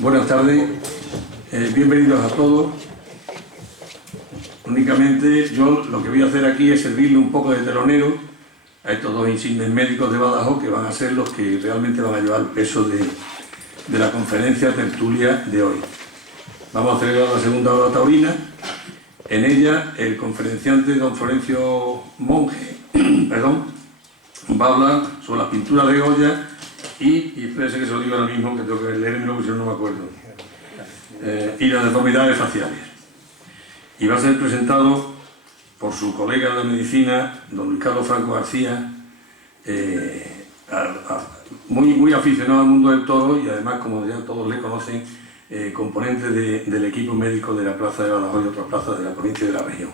Buenas tardes, bienvenidos a todos. Únicamente yo lo que voy a hacer aquí es servirle un poco de telonero a estos dos insignes médicos de Badajoz, que van a ser los que realmente van a llevar el peso de la conferencia tertulia de hoy. Vamos a celebrar la segunda hora taurina. En ella el conferenciante don Florencio Monge va a hablar sobre las pinturas de Goya y espérese que se lo digo ahora mismo, que tengo que leérmelo porque si no, no me acuerdo, y las deformidades faciales. Y va a ser presentado por su colega de medicina, don Luis Carlos Franco García, muy aficionado al mundo del toro y además, como ya todos le conocen, componente del equipo médico de la Plaza de Badajoz y otras plazas de la provincia y de la región.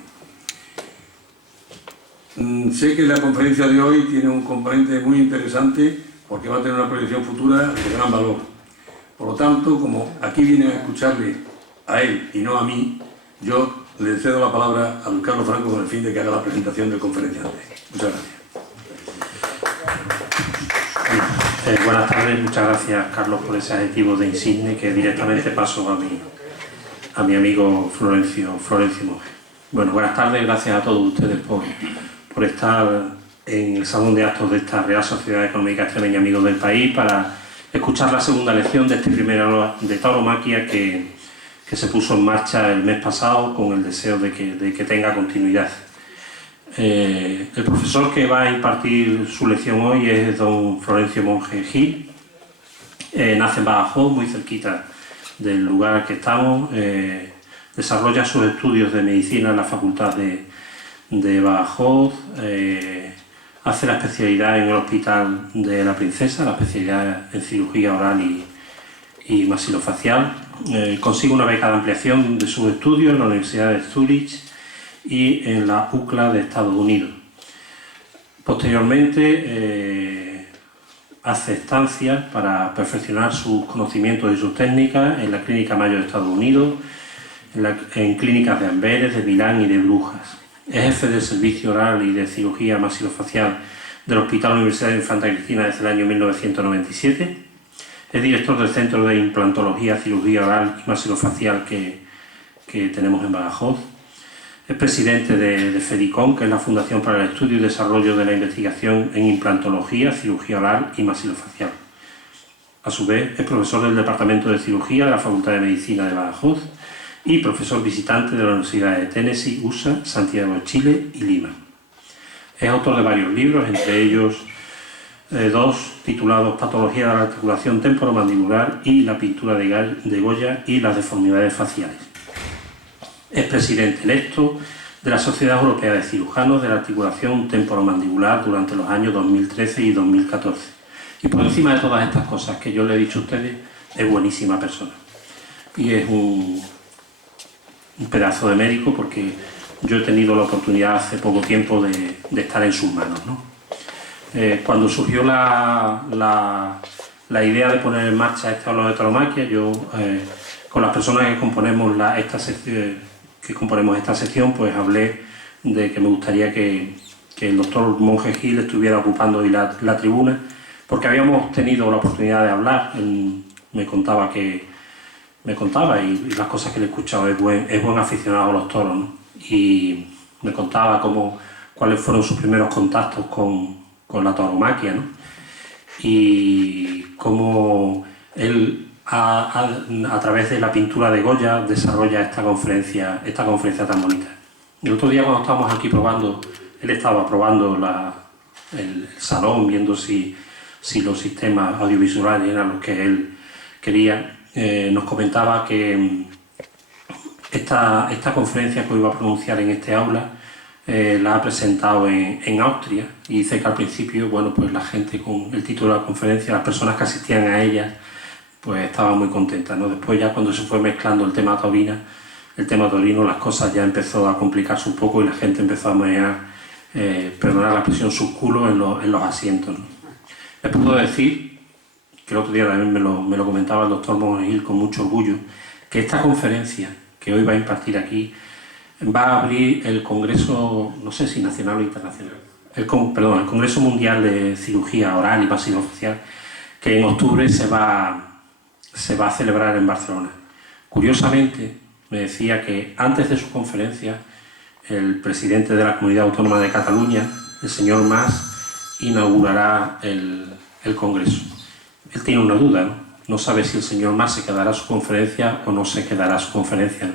Sé que la conferencia de hoy tiene un componente muy interesante porque va a tener una proyección futura de gran valor. Por lo tanto, como aquí vienen a escucharle a él y no a mí, yo le cedo la palabra a Luis Carlos Franco con el fin de que haga la presentación del conferenciante. Muchas gracias. Buenas tardes, muchas gracias, Carlos, por ese adjetivo de insigne que directamente paso a mi amigo Florencio Monge. Bueno, buenas tardes, gracias a todos ustedes por estar en el salón de actos de esta Real Sociedad Económica Extremeña Amigos del País para escuchar la segunda lección de este primer aula de tauromaquia que se puso en marcha el mes pasado con el deseo de que tenga continuidad. El profesor que va a impartir su lección hoy es don Florencio Monge Gil. Nace en Badajoz, muy cerquita del lugar en que estamos. Desarrolla sus estudios de medicina en la Facultad de Badajoz. Hace la especialidad en el Hospital de la Princesa, la especialidad en cirugía oral y maxilofacial. Consigue una beca de ampliación de sus estudios en la Universidad de Zúrich y en la UCLA de Estados Unidos. Posteriormente hace estancias para perfeccionar sus conocimientos y sus técnicas en la Clínica Mayo de Estados Unidos, en clínicas de Amberes, de Milán y de Brujas. Es jefe del servicio oral y de cirugía maxilofacial del Hospital Universitario de Infanta Cristina desde el año 1997. Es director del Centro de Implantología, Cirugía Oral y Maxilofacial que tenemos en Badajoz. Es presidente de FEDICOM, que es la Fundación para el Estudio y Desarrollo de la Investigación en Implantología, Cirugía Oral y Maxilofacial. A su vez, es profesor del Departamento de Cirugía de la Facultad de Medicina de Badajoz y profesor visitante de la Universidad de Tennessee, USA, Santiago de Chile y Lima. Es autor de varios libros, entre ellos dos titulados Patología de la articulación temporomandibular y La pintura de Goya y las deformidades faciales. Es presidente electo de la Sociedad Europea de Cirujanos de la Articulación Temporomandibular durante los años 2013 y 2014. Y por encima de todas estas cosas que yo le he dicho a ustedes, es buenísima persona. Y es un pedazo de médico porque yo he tenido la oportunidad hace poco tiempo de estar en sus manos, ¿no? Cuando surgió la idea de poner en marcha este aula de tauromaquia, yo con las personas que componemos esta sección, pues hablé de que me gustaría que el doctor Monge Gil estuviera ocupando hoy la tribuna, porque habíamos tenido la oportunidad de hablar. Él me contaba y las cosas que le he escuchado, es buen aficionado a los toros, ¿no? Y me contaba cuáles fueron sus primeros contactos con la tauromaquia, ¿no? Y cómo él a través de la pintura de Goya desarrolla esta conferencia tan bonita. El otro día, cuando estábamos aquí probando, él estaba probando el salón, viendo si los sistemas audiovisuales eran los que él quería. Nos comentaba que esta conferencia que hoy va a pronunciar en este aula la ha presentado en Austria, y dice que al principio, bueno, pues la gente con el título de la conferencia, las personas que asistían a ella, pues estaban muy contentas, ¿no? Después, ya cuando se fue mezclando el tema taurino, las cosas ya empezó a complicarse un poco y la gente empezó a menear, perdonar la expresión, sus culos en los asientos, ¿no? Les puedo decir que el otro día también me lo comentaba el doctor Monge Gil con mucho orgullo, que esta conferencia que hoy va a impartir aquí va a abrir el Congreso, no sé si nacional o internacional, el Congreso Mundial de Cirugía Oral y Maxilofacial, que en octubre se va se va a celebrar en Barcelona. Curiosamente, me decía que antes de su conferencia, el presidente de la Comunidad Autónoma de Cataluña, el señor Mas, inaugurará el Congreso. Él tiene una duda, ¿no? No sabe si el señor Mas se quedará a su conferencia o no se quedará a su conferencia, ¿no?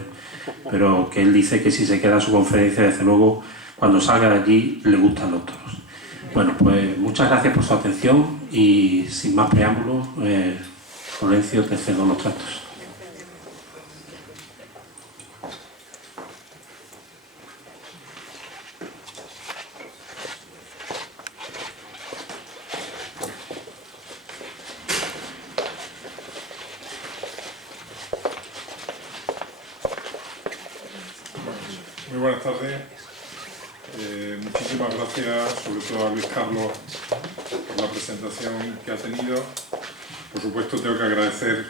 Pero que él dice que si se queda a su conferencia, desde luego, cuando salga de allí, le gustan los toros. Bueno, pues muchas gracias por su atención y sin más preámbulos, Florencio, te cedo los tratos. Muy buenas tardes. Muchísimas gracias, sobre todo a Luis Carlos, por la presentación que ha tenido. Por supuesto, tengo que agradecer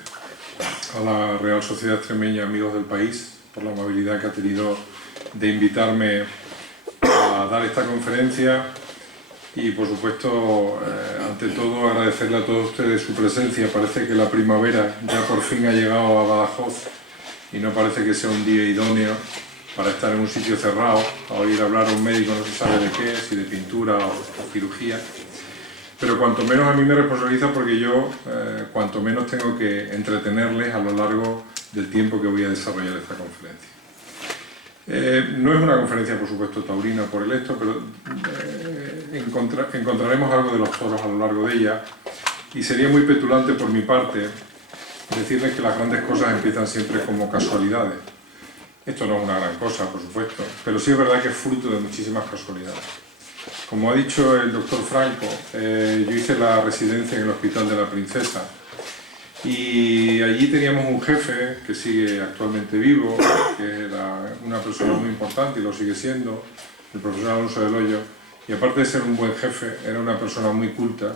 a la Real Sociedad Extremeña Amigos del País por la amabilidad que ha tenido de invitarme a dar esta conferencia y, por supuesto, ante todo, agradecerle a todos ustedes su presencia. Parece que la primavera ya por fin ha llegado a Badajoz y no parece que sea un día idóneo para estar en un sitio cerrado, a oír hablar a un médico no se sabe de qué, si de pintura o cirugía. Pero cuanto menos a mí me responsabiliza porque yo, cuanto menos tengo que entretenerles a lo largo del tiempo que voy a desarrollar esta conferencia. No es una conferencia, por supuesto, taurina por el esto, pero encontraremos algo de los toros a lo largo de ella y sería muy petulante por mi parte decirles que las grandes cosas empiezan siempre como casualidades. Esto no es una gran cosa, por supuesto, pero sí es verdad que es fruto de muchísimas casualidades. Como ha dicho el doctor Franco, yo hice la residencia en el Hospital de la Princesa y allí teníamos un jefe que sigue actualmente vivo, que era una persona muy importante y lo sigue siendo, el profesor Alonso del Hoyo, y aparte de ser un buen jefe, era una persona muy culta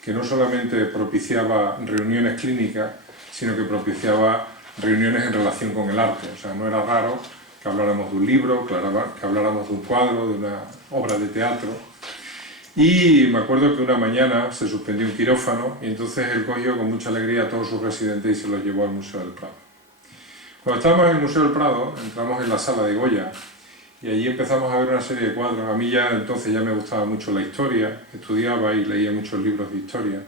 que no solamente propiciaba reuniones clínicas, sino que propiciaba reuniones en relación con el arte. O sea, no era raro que habláramos de un libro, que habláramos de un cuadro, de una obra de teatro. Y me acuerdo que una mañana se suspendió un quirófano y entonces él cogió con mucha alegría a todos sus residentes y se los llevó al Museo del Prado. Cuando estábamos en el Museo del Prado, entramos en la sala de Goya y allí empezamos a ver una serie de cuadros. A mí ya entonces ya me gustaba mucho la historia, estudiaba y leía muchos libros de historia.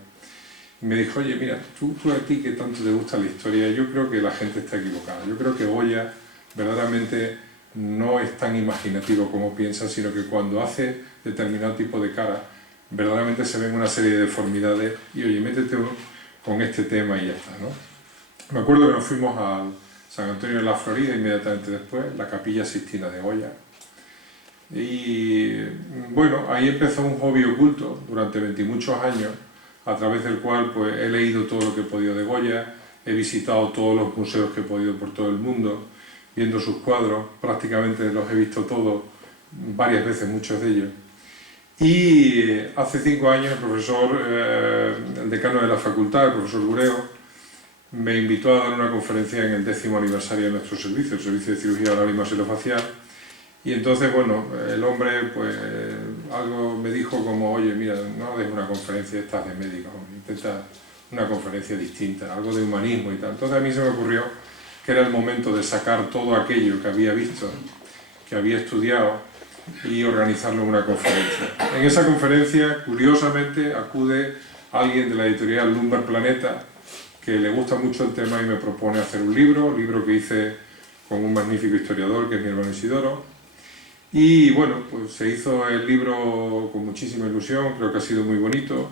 Y me dijo, oye, mira, tú a ti que tanto te gusta la historia, yo creo que la gente está equivocada. Yo creo que Goya verdaderamente no es tan imaginativo como piensa, sino que cuando hace determinado tipo de cara, verdaderamente se ven una serie de deformidades y, oye, métete con este tema y ya está, ¿no? Me acuerdo que nos fuimos al San Antonio de la Florida inmediatamente después, la Capilla Sixtina de Goya. Y, bueno, ahí empezó un hobby oculto durante 20 y muchos años, a través del cual pues, he leído todo lo que he podido de Goya, he visitado todos los museos que he podido por todo el mundo, viendo sus cuadros, prácticamente los he visto todos, varias veces, muchos de ellos. Y hace 5 años el profesor, el decano de la facultad, el profesor Gureo, me invitó a dar una conferencia en el 10º aniversario de nuestro servicio, el servicio de cirugía oral y maxilofacial. Y entonces, bueno, el hombre pues algo me dijo como, oye, mira, no des una conferencia esta de médicos, intenta una conferencia distinta, algo de humanismo y tal. Entonces a mí se me ocurrió que era el momento de sacar todo aquello que había visto, que había estudiado y organizarlo en una conferencia. En esa conferencia, curiosamente, acude alguien de la editorial Lumber Planeta que le gusta mucho el tema y me propone hacer un libro que hice con un magnífico historiador que es mi hermano Isidoro. Y bueno, pues se hizo el libro con muchísima ilusión, creo que ha sido muy bonito.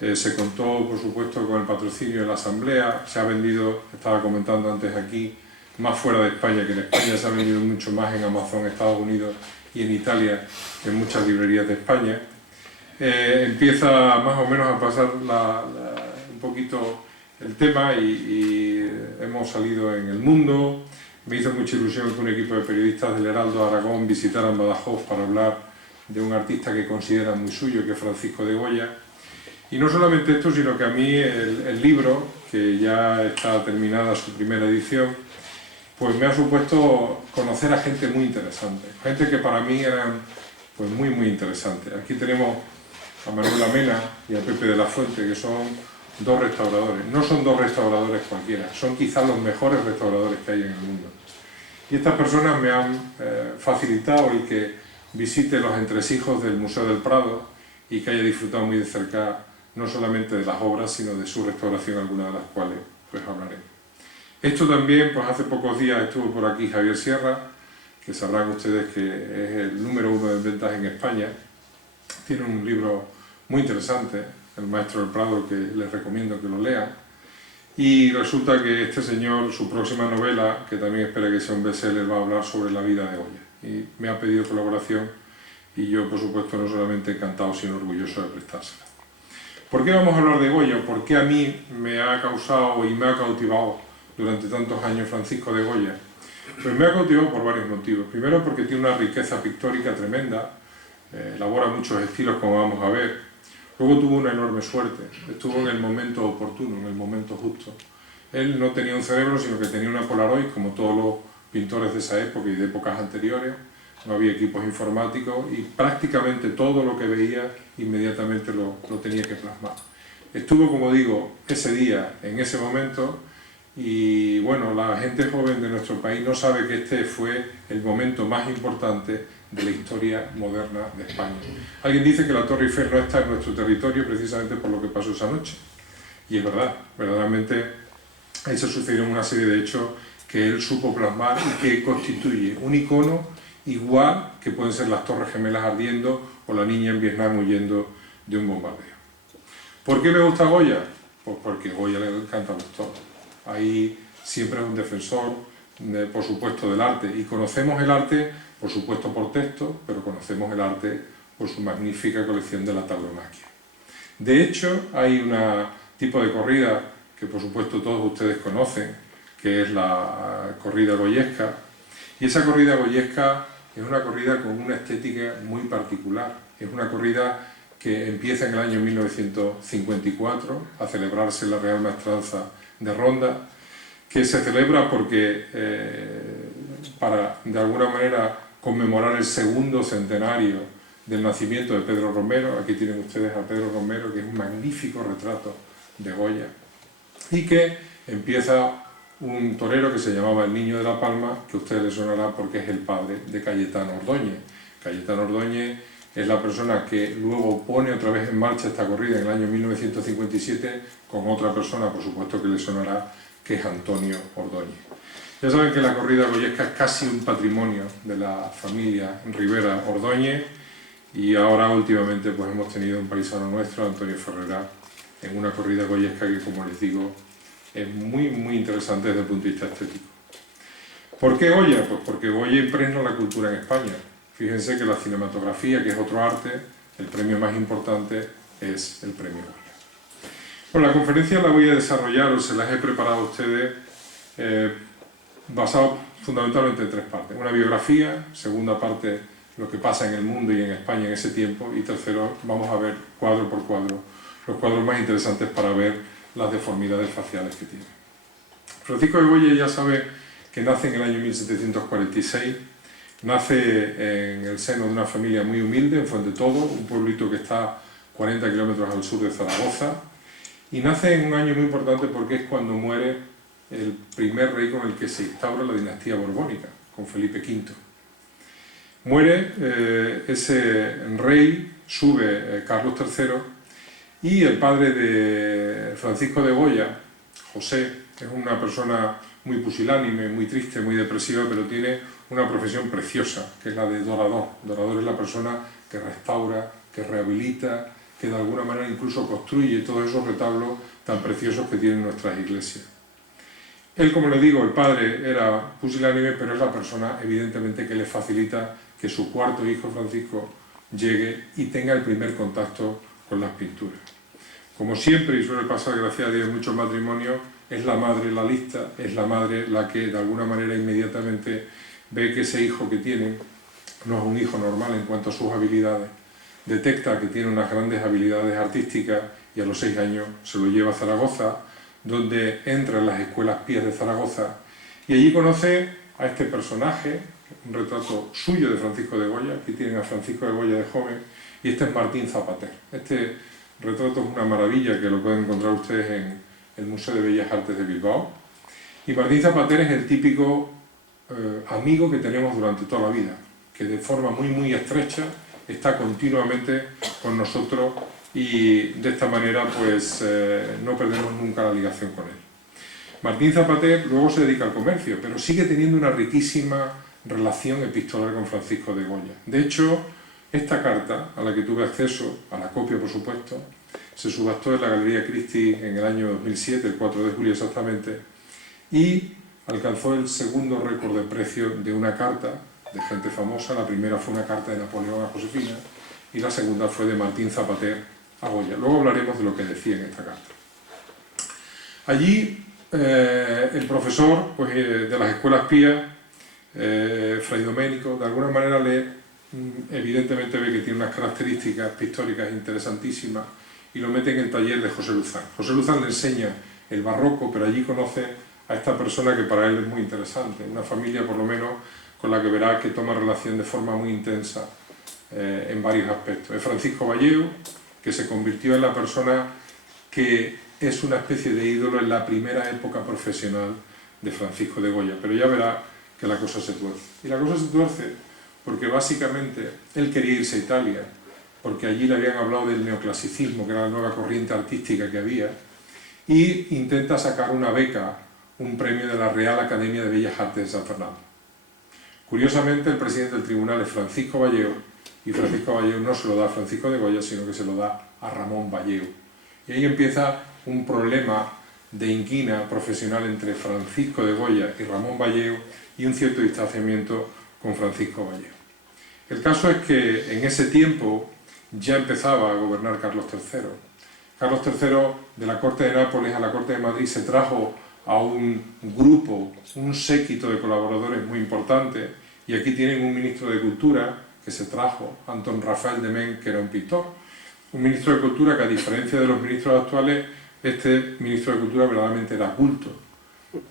Se contó, por supuesto, con el patrocinio de la Asamblea, se ha vendido, estaba comentando antes aquí, más fuera de España que en España, se ha vendido mucho más en Amazon, Estados Unidos y en Italia que en muchas librerías de España. Empieza más o menos a pasar un poquito el tema y hemos salido en el mundo. Me hizo mucha ilusión que un equipo de periodistas del Heraldo Aragón visitaran Badajoz para hablar de un artista que consideran muy suyo, que es Francisco de Goya. Y no solamente esto, sino que a mí el libro, que ya está terminada su primera edición, pues me ha supuesto conocer a gente muy interesante, gente que para mí eran pues muy interesantes. Aquí tenemos a Manuel Amena y a Pepe de la Fuente, que son dos restauradores. No son dos restauradores cualquiera, son quizás los mejores restauradores que hay en el mundo. Y estas personas me han facilitado el que visite los entresijos del Museo del Prado y que haya disfrutado muy de cerca no solamente de las obras, sino de su restauración, algunas de las cuales pues hablaré. Esto también, pues hace pocos días estuvo por aquí Javier Sierra, que sabrán ustedes que es el número 1 de ventas en España. Tiene un libro muy interesante, El Maestro del Prado, que les recomiendo que lo lean. Y resulta que este señor, su próxima novela, que también espera que sea un bestseller, va a hablar sobre la vida de Goya. Y me ha pedido colaboración y yo, por supuesto, no solamente encantado, sino orgulloso de prestársela. ¿Por qué vamos a hablar de Goya? ¿Por qué a mí me ha causado y me ha cautivado durante tantos años Francisco de Goya? Pues me ha cautivado por varios motivos. Primero, porque tiene una riqueza pictórica tremenda, elabora muchos estilos, como vamos a ver. Luego tuvo una enorme suerte, estuvo en el momento oportuno, en el momento justo. Él no tenía un cerebro, sino que tenía una Polaroid, como todos los pintores de esa época y de épocas anteriores. No había equipos informáticos y prácticamente todo lo que veía inmediatamente lo tenía que plasmar. Estuvo, como digo, ese día, en ese momento, y bueno, la gente joven de nuestro país no sabe que este fue el momento más importante de la historia moderna de España. Alguien dice que la Torre Eiffel no está en nuestro territorio precisamente por lo que pasó esa noche. Y es verdad, verdaderamente ahí se sucedieron una serie de hechos que él supo plasmar y que constituye un icono igual que pueden ser las Torres Gemelas ardiendo o la niña en Vietnam huyendo de un bombardeo. ¿Por qué me gusta Goya? Pues porque Goya le encanta a todos. Ahí siempre es un defensor, por supuesto, del arte. Y conocemos el arte, por supuesto, por texto, pero conocemos el arte por su magnífica colección de la tauromaquia. De hecho, hay un tipo de corrida que, por supuesto, todos ustedes conocen, que es la corrida goyesca. Y esa corrida goyesca es una corrida con una estética muy particular. Es una corrida que empieza en el año 1954 a celebrarse la Real Maestranza de Ronda, que se celebra porque para, de alguna manera, conmemorar el segundo centenario del nacimiento de Pedro Romero. Aquí tienen ustedes a Pedro Romero, que es un magnífico retrato de Goya, y que empieza un torero que se llamaba el Niño de la Palma, que a ustedes les sonará porque es el padre de Cayetano Ordóñez. Cayetano Ordóñez es la persona que luego pone otra vez en marcha esta corrida en el año 1957 con otra persona, por supuesto que les sonará, que es Antonio Ordóñez. Ya saben que la corrida goyesca es casi un patrimonio de la familia Rivera Ordóñez, y ahora últimamente pues hemos tenido un paisano nuestro, Antonio Ferrera, en una corrida goyesca que, como les digo, es muy interesante desde el punto de vista estético. ¿Por qué Goya? Pues porque Goya impregna la cultura en España. Fíjense que la cinematografía, que es otro arte, el premio más importante es el premio Goya. Bueno, la conferencia la voy a desarrollar, o se las he preparado a ustedes, basado fundamentalmente en tres partes. Una biografía, segunda parte, lo que pasa en el mundo y en España en ese tiempo, y tercero, vamos a ver cuadro por cuadro los cuadros más interesantes para ver las deformidades faciales que tiene. Francisco de Goya, ya sabe que nace en el año 1746, nace en el seno de una familia muy humilde, en Fuentetodo, un pueblito que está 40 kilómetros al sur de Zaragoza, y nace en un año muy importante porque es cuando muere el primer rey con el que se instaura la dinastía borbónica, con Felipe V. Muere ese rey, sube Carlos III, y el padre de Francisco de Goya, José, es una persona muy pusilánime, muy triste, muy depresiva, pero tiene una profesión preciosa, que es la de dorador. Dorador es la persona que restaura, que rehabilita, que de alguna manera incluso construye todos esos retablos tan preciosos que tienen nuestras iglesias. Él, como les digo, el padre era pusilánime, pero es la persona evidentemente que le facilita que su cuarto hijo, Francisco, llegue y tenga el primer contacto con las pinturas. Como siempre, y suele pasar, gracias a Dios, en muchos matrimonios, es la madre la lista, es la madre la que de alguna manera inmediatamente ve que ese hijo que tiene no es un hijo normal en cuanto a sus habilidades, detecta que tiene unas grandes habilidades artísticas y a los 6 años se lo lleva a Zaragoza, donde entra en las escuelas pías de Zaragoza, y allí conoce a este personaje, un retrato suyo de Francisco de Goya. Aquí tienen a Francisco de Goya de joven, y este es Martín Zapater. Este retrato es una maravilla que lo pueden encontrar ustedes en el Museo de Bellas Artes de Bilbao. Y Martín Zapater es el típico amigo que tenemos durante toda la vida, que de forma muy estrecha está continuamente con nosotros y de esta manera pues no perdemos nunca la ligación con él. Martín Zapater luego se dedica al comercio, pero sigue teniendo una riquísima relación epistolar con Francisco de Goya. De hecho, esta carta, a la que tuve acceso, a la copia por supuesto, se subastó en la Galería Christie en el año 2007, el 4 de julio exactamente, y alcanzó el segundo récord de precio de una carta de gente famosa. La primera fue una carta de Napoleón a Josefina y la segunda fue de Martín Zapater a Goya. Luego hablaremos de lo que decía en esta carta. Allí el profesor pues, de las escuelas pías, Fray Domenico, de alguna manera evidentemente ve que tiene unas características pictóricas interesantísimas y lo mete en el taller de José Luzán. José Luzán le enseña el barroco, pero allí conoce a esta persona que para él es muy interesante, una familia por lo menos con la que verá que toma relación de forma muy intensa en varios aspectos. Es Francisco Valleu, que se convirtió en la persona que es una especie de ídolo en la primera época profesional de Francisco de Goya, pero ya verá que la cosa se tuerce. Y la cosa se tuerce porque básicamente él quería irse a Italia, porque allí le habían hablado del neoclasicismo, que era la nueva corriente artística que había, y intenta sacar una beca, un premio de la Real Academia de Bellas Artes de San Fernando. Curiosamente, el presidente del tribunal es Francisco Valleu, y Francisco Valleu no se lo da a Francisco de Goya, sino que se lo da a Ramón Valleu. Y ahí empieza un problema de inquina profesional entre Francisco de Goya y Ramón Valleu y un cierto distanciamiento con Francisco Valleu. El caso es que en ese tiempo ya empezaba a gobernar Carlos III. Carlos III, de la corte de Nápoles a la corte de Madrid, se trajo a un grupo, un séquito de colaboradores muy importante, y aquí tienen un ministro de Cultura que se trajo, Antón Rafael de Men, que era un pintor. Un ministro de Cultura que, a diferencia de los ministros actuales, este ministro de Cultura verdaderamente era culto.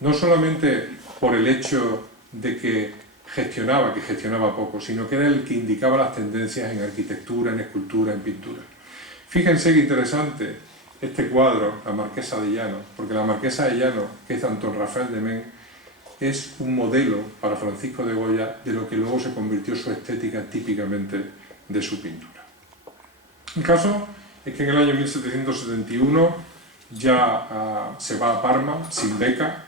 No solamente por el hecho de que gestionaba poco, sino que era el que indicaba las tendencias en arquitectura, en escultura, en pintura. Fíjense qué interesante este cuadro, la Marquesa de Llano, porque la Marquesa de Llano, que es Antón Rafael de Men, es un modelo para Francisco de Goya de lo que luego se convirtió su estética típicamente de su pintura. El caso es que en el año 1771 ya se va a Parma sin beca,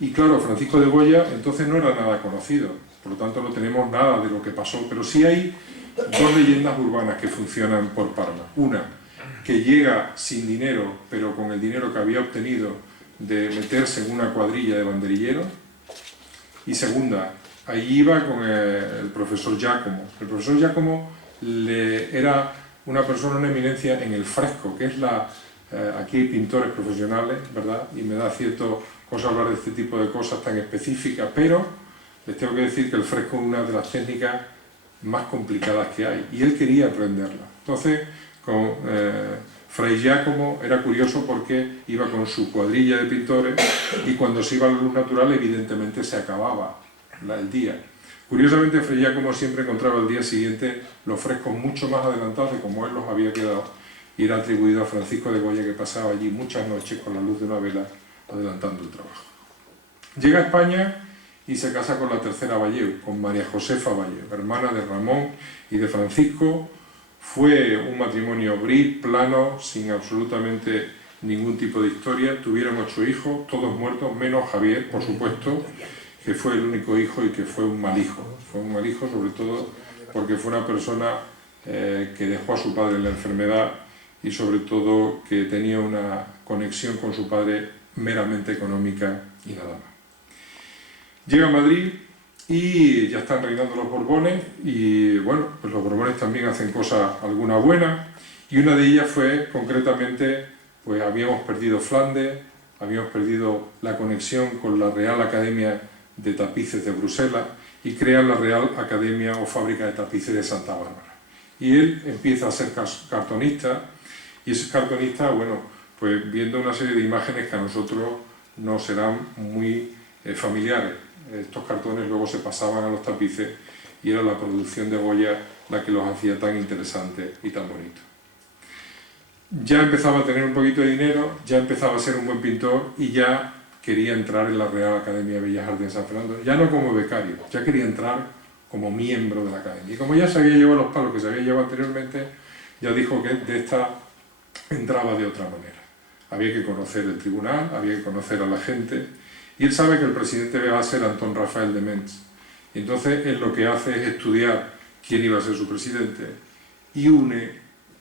y claro, Francisco de Goya entonces no era nada conocido, por lo tanto no tenemos nada de lo que pasó, pero sí hay dos leyendas urbanas que funcionan por Parma. Una, que llega sin dinero, pero con el dinero que había obtenido de meterse en una cuadrilla de banderilleros. Y segunda, ahí iba con el profesor Giacomo. El profesor Giacomo era una persona, una eminencia en el fresco, que es aquí hay pintores profesionales, ¿verdad? Y me da cierto cosa hablar de este tipo de cosas tan específicas, pero les tengo que decir que el fresco es una de las técnicas más complicadas que hay, y él quería aprenderla. Entonces, con Fray Giacomo era curioso porque iba con su cuadrilla de pintores, y cuando se iba a la luz natural evidentemente se acababa el día. Curiosamente, Fray Giacomo siempre encontraba al día siguiente los frescos mucho más adelantados de como él los había quedado, y era atribuido a Francisco de Goya, que pasaba allí muchas noches con la luz de una vela adelantando el trabajo. Llega a España y se casa con la tercera Valleu, con María Josefa Valleu, hermana de Ramón y de Francisco. Fue un matrimonio gris, plano, sin absolutamente ningún tipo de historia. Tuvieron 8 hijos, todos muertos, menos Javier, por supuesto, que fue el único hijo y que fue un mal hijo. Fue un mal hijo sobre todo porque fue una persona que dejó a su padre en la enfermedad, y sobre todo que tenía una conexión con su padre meramente económica y nada más. Llega a Madrid y ya están reinando los Borbones, y bueno, pues los Borbones también hacen cosas alguna buena, y una de ellas fue concretamente, pues habíamos perdido Flandes, habíamos perdido la conexión con la Real Academia de Tapices de Bruselas, y crean la Real Academia o Fábrica de Tapices de Santa Bárbara. Y él empieza a ser cartonista, y ese cartonista, bueno, pues viendo una serie de imágenes que a nosotros nos serán muy familiares. Estos cartones luego se pasaban a los tapices, y era la producción de Goya la que los hacía tan interesantes y tan bonitos. ya empezaba a tener un poquito de dinero, ya empezaba a ser un buen pintor y ya quería entrar en la Real Academia de Bellas Artes de San Fernando, ya no como becario, ya quería entrar como miembro de la Academia. Y como ya se había llevado los palos que se había llevado anteriormente, ya dijo que de esta entraba de otra manera. Había que conocer el tribunal, había que conocer a la gente, y él sabe que el presidente va a ser Antón Rafael de Mengs. Y entonces él lo que hace es estudiar quién iba a ser su presidente y une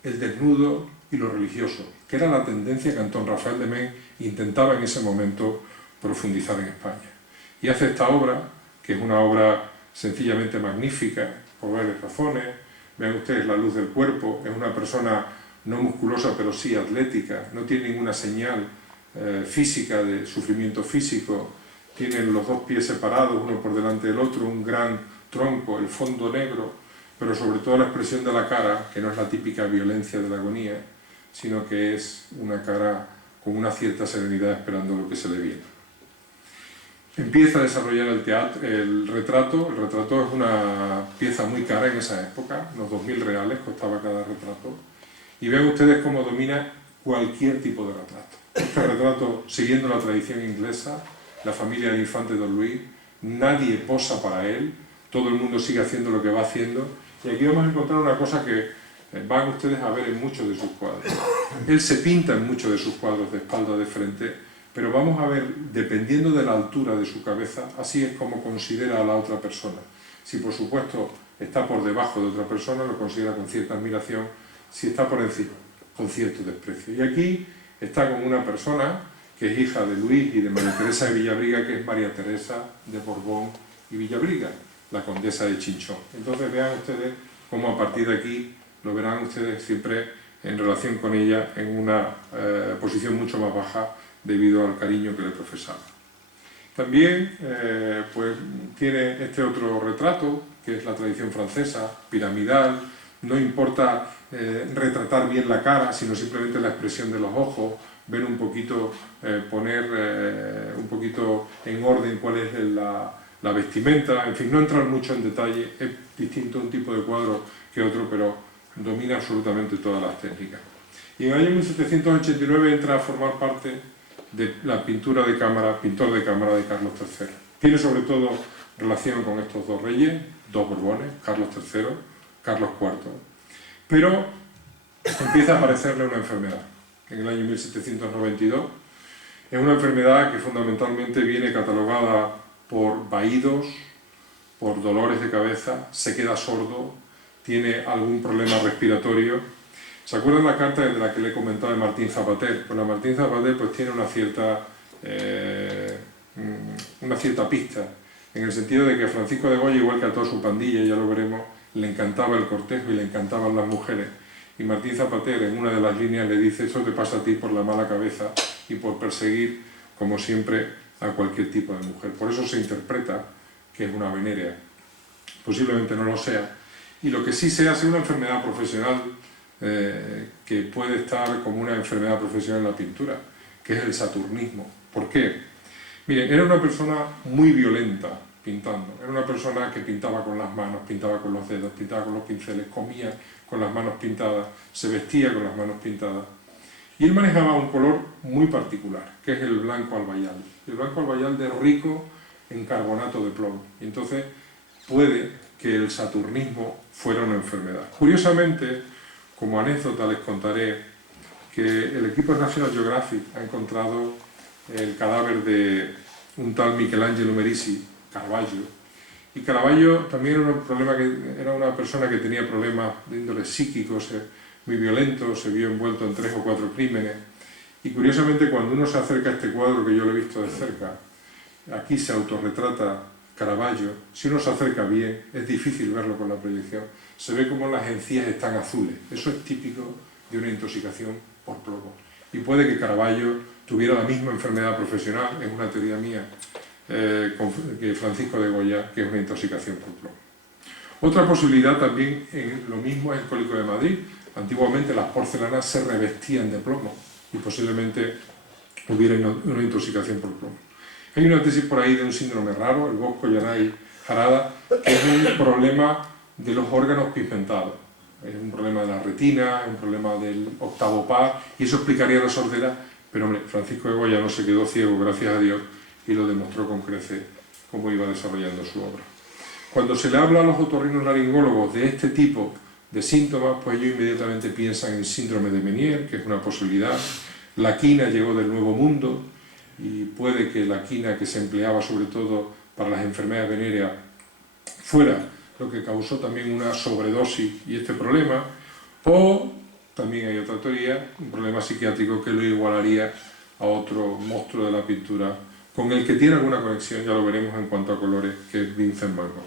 el desnudo y lo religioso, que era la tendencia que Antón Rafael de Mengs intentaba en ese momento profundizar en España. Y hace esta obra, que es una obra sencillamente magnífica, por varias razones. Vean ustedes la luz del cuerpo, es una persona no musculosa pero sí atlética, no tiene ninguna señal física de sufrimiento físico, tiene los dos pies separados, uno por delante del otro, un gran tronco, el fondo negro, pero sobre todo la expresión de la cara, que no es la típica violencia de la agonía, sino que es una cara con una cierta serenidad esperando lo que se le viene. Empieza a desarrollar el retrato. El retrato es una pieza muy cara en esa época, unos 2.000 reales costaba cada retrato. Y vean ustedes cómo domina cualquier tipo de retrato. Este retrato, siguiendo la tradición inglesa, la familia del infante Don Luis, nadie posa para él, todo el mundo sigue haciendo lo que va haciendo. Y aquí vamos a encontrar una cosa que van ustedes a ver en muchos de sus cuadros. Él se pinta en muchos de sus cuadros de espalda, de frente, pero vamos a ver, dependiendo de la altura de su cabeza, así es como considera a la otra persona. Si por supuesto está por debajo de otra persona, lo considera con cierta admiración; si está por encima, con cierto desprecio. Y aquí está con una persona que es hija de Luis y de María Teresa de Villabriga, que es María Teresa de Borbón y Villabriga, la condesa de Chinchón. Entonces vean ustedes cómo a partir de aquí lo verán ustedes siempre en relación con ella en una posición mucho más baja debido al cariño que le profesaba. También pues, tiene este otro retrato, que es la tradición francesa, piramidal. No importa retratar bien la cara, sino simplemente la expresión de los ojos, ver un poquito, poner un poquito en orden cuál es la vestimenta, en fin, no entrar mucho en detalle. Es distinto un tipo de cuadro que otro, pero domina absolutamente todas las técnicas. Y en el año 1789 entra a formar parte de la pintura de cámara, pintor de cámara de Carlos III. Tiene sobre todo relación con estos dos reyes, dos Borbones, Carlos III, Carlos IV. Pero empieza a aparecerle una enfermedad. En el año 1792 es una enfermedad que fundamentalmente viene catalogada por vaídos, por dolores de cabeza, se queda sordo, tiene algún problema respiratorio. ¿Se acuerdan la carta de la que le he comentado de Martín Zapater? Bueno, Martín Zapater pues tiene una cierta pista, en el sentido de que a Francisco de Goya, igual que a toda su pandilla, ya lo veremos, le encantaba el cortejo y le encantaban las mujeres. Y Martín Zapater en una de las líneas le dice: eso te pasa a ti por la mala cabeza y por perseguir, como siempre, a cualquier tipo de mujer. Por eso se interpreta que es una venérea. Posiblemente no lo sea. Y lo que sí sea una enfermedad profesional que puede estar como una enfermedad profesional en la pintura, que es el saturnismo. ¿Por qué? Miren, era una persona muy violenta pintando. Era una persona que pintaba con las manos, pintaba con los dedos, pintaba con los pinceles, comía con las manos pintadas, se vestía con las manos pintadas. Y él manejaba un color muy particular, que es el blanco albayalde. El blanco albayalde es rico en carbonato de plomo. Y entonces puede que el saturnismo fuera una enfermedad. Curiosamente, como anécdota les contaré que el equipo National Geographic ha encontrado el cadáver de un tal Michelangelo Merisi, Caravaggio. Y Caravaggio también era una persona que tenía problemas de índole psíquico, muy violento, se vio envuelto en 3 o 4 crímenes. Y curiosamente, cuando uno se acerca a este cuadro, que yo lo he visto de cerca, aquí se autorretrata Caravaggio. Si uno se acerca bien, es difícil verlo con la proyección, se ve como las encías están azules. Eso es típico de una intoxicación por plomo. Y puede que Caravaggio tuviera la misma enfermedad profesional, es una teoría mía, que Francisco de Goya, que es una intoxicación por plomo. Otra posibilidad también, lo mismo es el Cólico de Madrid. Antiguamente las porcelanas se revestían de plomo y posiblemente hubiera una intoxicación por plomo. Hay una tesis por ahí de un síndrome raro, el Bosco Yanay Harada, que es un problema de los órganos pigmentados. es un problema de la retina, un problema del octavo par, y eso explicaría la sordera, pero hombre, Francisco de Goya no se quedó ciego, gracias a Dios, y lo demostró con creces cómo iba desarrollando su obra. Cuando se le habla a los otorrinolaringólogos de este tipo de síntomas, pues ellos inmediatamente piensan en síndrome de Meniere, que es una posibilidad. La quina llegó del Nuevo Mundo, y puede que la quina, que se empleaba sobre todo para las enfermedades venéreas, fuera lo que causó también una sobredosis y este problema, o también hay otra teoría, un problema psiquiátrico que lo igualaría a otro monstruo de la pintura, con el que tiene alguna conexión, ya lo veremos en cuanto a colores, que es Vincent Van Gogh.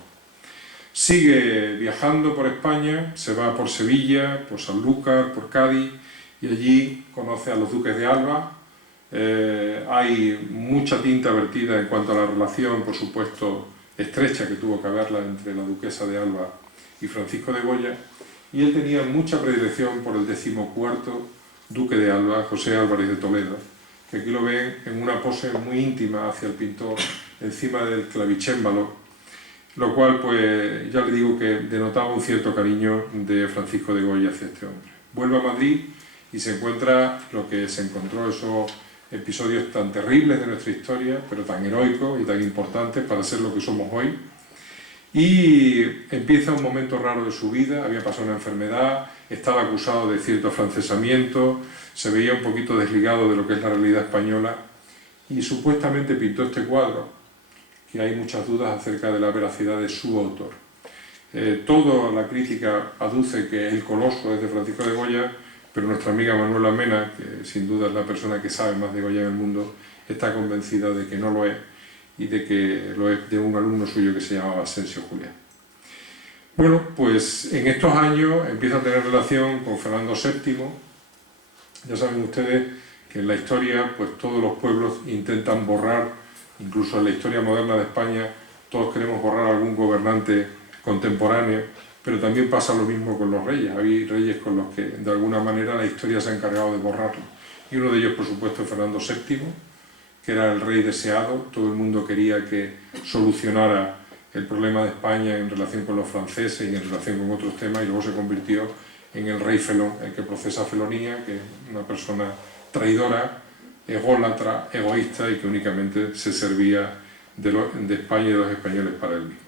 Sigue viajando por España, se va por Sevilla, por Sanlúcar, por Cádiz, y allí conoce a los duques de Alba. Hay mucha tinta vertida en cuanto a la relación, por supuesto, estrecha que tuvo que haberla entre la duquesa de Alba y Francisco de Goya, y él tenía mucha predilección por el 14º duque de Alba, José Álvarez de Toledo, que aquí lo ven en una pose muy íntima hacia el pintor, encima del clavicémbalo, lo cual, pues, ya le digo que denotaba un cierto cariño de Francisco de Goya hacia este hombre. Vuelve a Madrid y se encuentra lo que se encontró, esos episodios tan terribles de nuestra historia, pero tan heroicos y tan importantes para ser lo que somos hoy. Y empieza un momento raro de su vida, había pasado una enfermedad, estaba acusado de cierto afrancesamiento, se veía un poquito desligado de lo que es la realidad española, y supuestamente pintó este cuadro, que hay muchas dudas acerca de la veracidad de su autor. Toda la crítica aduce que el Coloso es de Francisco de Goya, pero nuestra amiga Manuela Mena, que sin duda es la persona que sabe más de Goya en el mundo, está convencida de que no lo es, y de que lo es de un alumno suyo que se llamaba Asensio Julián. Bueno, pues en estos años empieza a tener relación con Fernando VII. Ya saben ustedes que en la historia, pues todos los pueblos intentan borrar, incluso en la historia moderna de España, todos queremos borrar a algún gobernante contemporáneo, pero también pasa lo mismo con los reyes. Hay reyes con los que de alguna manera la historia se ha encargado de borrarlo. Y uno de ellos, por supuesto, es Fernando VII, que era el rey deseado. Todo el mundo quería que solucionara el problema de España en relación con los franceses y en relación con otros temas, y luego se convirtió en el rey felón, el que procesa felonía, que es una persona traidora, ególatra, egoísta, y que únicamente se servía de España y de los españoles para él mismo.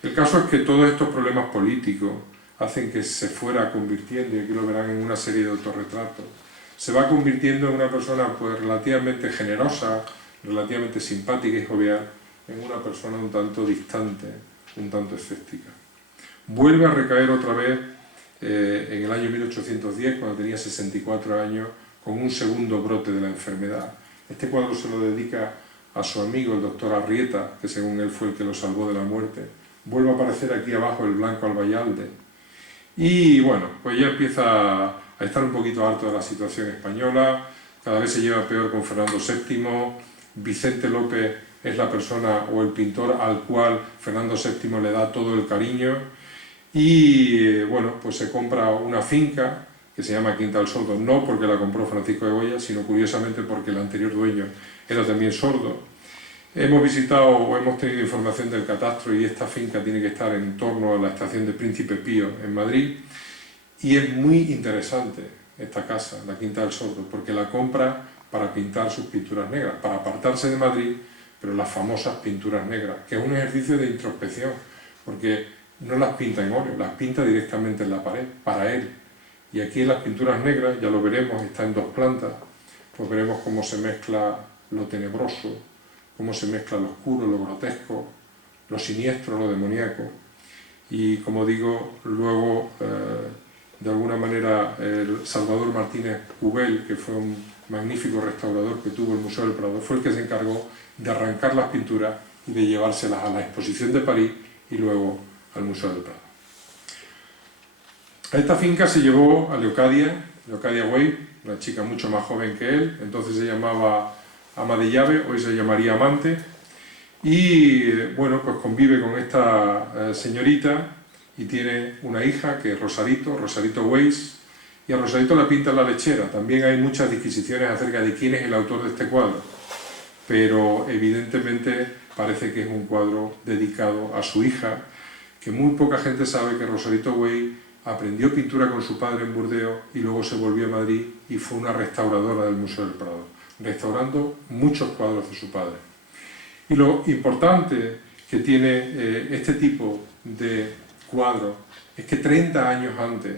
El caso es que todos estos problemas políticos hacen que se fuera convirtiendo, y aquí lo verán en una serie de autorretratos, se va convirtiendo en una persona pues relativamente generosa, relativamente simpática y jovial, en una persona un tanto distante, un tanto escéptica. Vuelve a recaer otra vez en el año 1810, cuando tenía 64 años, con un segundo brote de la enfermedad. Este cuadro se lo dedica a su amigo, el doctor Arrieta, que según él fue el que lo salvó de la muerte. Vuelve a aparecer aquí abajo el Blanco Albayalde. Y bueno, pues ya empieza a estar un poquito harto de la situación española, cada vez se lleva peor con Fernando VII, Vicente López es la persona o el pintor al cual Fernando VII le da todo el cariño, y bueno, pues se compra una finca que se llama Quinta del Sordo, no porque la compró Francisco de Goya, sino curiosamente porque el anterior dueño era también sordo. Hemos visitado o hemos tenido información del catastro, y esta finca tiene que estar en torno a la estación de Príncipe Pío en Madrid, y es muy interesante esta casa, la Quinta del Sordo, porque la compra para pintar sus pinturas negras, para apartarse de Madrid, pero las famosas pinturas negras, que es un ejercicio de introspección, porque no las pinta en óleo, las pinta directamente en la pared, para él. Y aquí en las pinturas negras, ya lo veremos, está en dos plantas, pues veremos cómo se mezcla lo tenebroso, cómo se mezcla lo oscuro, lo grotesco, lo siniestro, lo demoníaco. Y como digo, luego, de alguna manera, el Salvador Martínez Cubel, que fue un magnífico restaurador que tuvo el Museo del Prado, fue el que se encargó de arrancar las pinturas y de llevárselas a la exposición de París y luego al Museo del Prado. A esta finca se llevó a Leocadia Güell, una chica mucho más joven que él, entonces se llamaba ama de llave, hoy se llamaría amante, y bueno, pues convive con esta señorita y tiene una hija que es Rosarito Weiss, y a Rosarito la pinta en La Lechera. También hay muchas disquisiciones acerca de quién es el autor de este cuadro, pero evidentemente parece que es un cuadro dedicado a su hija, que muy poca gente sabe que Rosarito Weiss aprendió pintura con su padre en Burdeos y luego se volvió a Madrid y fue una restauradora del Museo del Prado, restaurando muchos cuadros de su padre. Y lo importante que tiene este tipo de cuadros es que 30 años antes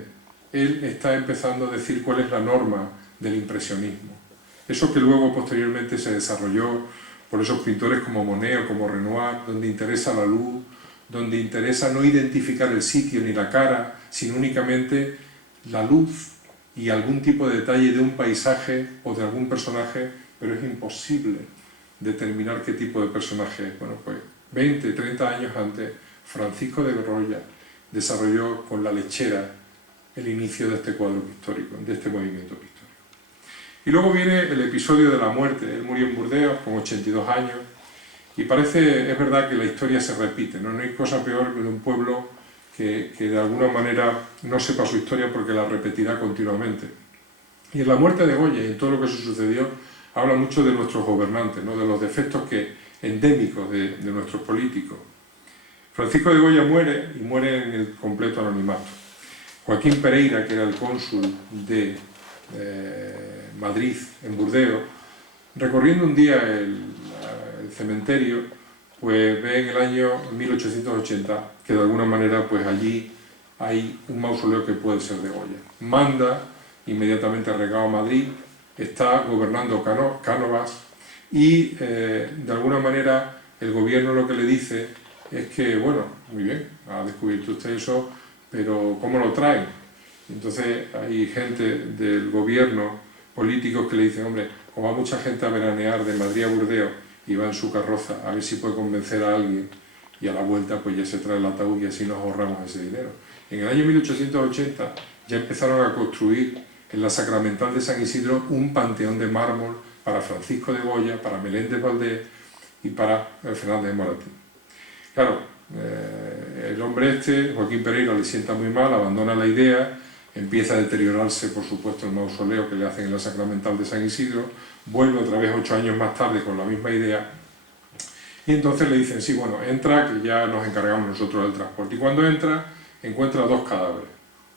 él está empezando a decir cuál es la norma del impresionismo. Eso que luego posteriormente se desarrolló por esos pintores como Monet o como Renoir, donde interesa la luz, donde interesa no identificar el sitio ni la cara, sino únicamente la luz y algún tipo de detalle de un paisaje o de algún personaje, pero es imposible determinar qué tipo de personaje es. Bueno, pues 20, 30 años antes, Francisco de Goya desarrolló con La lechera el inicio de este cuadro pictórico, de este movimiento pictórico. Y luego viene el episodio de la muerte. Él murió en Burdeos con 82 años y es verdad que la historia se repite, ¿no? No hay cosa peor que de un pueblo que de alguna manera no sepa su historia porque la repetirá continuamente. Y en la muerte de Goya y en todo lo que se sucedió, habla mucho de nuestros gobernantes, ¿no? De los defectos endémicos de nuestros políticos. Francisco de Goya muere y muere en el completo anonimato. Joaquín Pereira, que era el cónsul de Madrid, en Burdeos, recorriendo un día el cementerio, pues ve en el año 1880 que de alguna manera pues allí hay un mausoleo que puede ser de Goya. Manda inmediatamente recado a Madrid, está gobernando Cánovas y de alguna manera el gobierno lo que le dice es que, bueno, muy bien, ha descubierto usted eso, pero ¿cómo lo traen? Entonces hay gente del gobierno, políticos, que le dicen, hombre, como va mucha gente a veranear de Madrid a Burdeos y va en su carroza, a ver si puede convencer a alguien y a la vuelta pues ya se trae el ataúd y así nos ahorramos ese dinero. En el año 1880 ya empezaron a construir en la Sacramental de San Isidro un panteón de mármol para Francisco de Goya, para Meléndez Valdés y para Fernández Moratín. Claro, el hombre este, Joaquín Pereira, le sienta muy mal, abandona la idea, empieza a deteriorarse, por supuesto, el mausoleo que le hacen en la Sacramental de San Isidro, vuelve otra vez 8 años más tarde con la misma idea, y entonces le dicen, sí, bueno, entra, que ya nos encargamos nosotros del transporte. Y cuando entra, encuentra 2 cadáveres.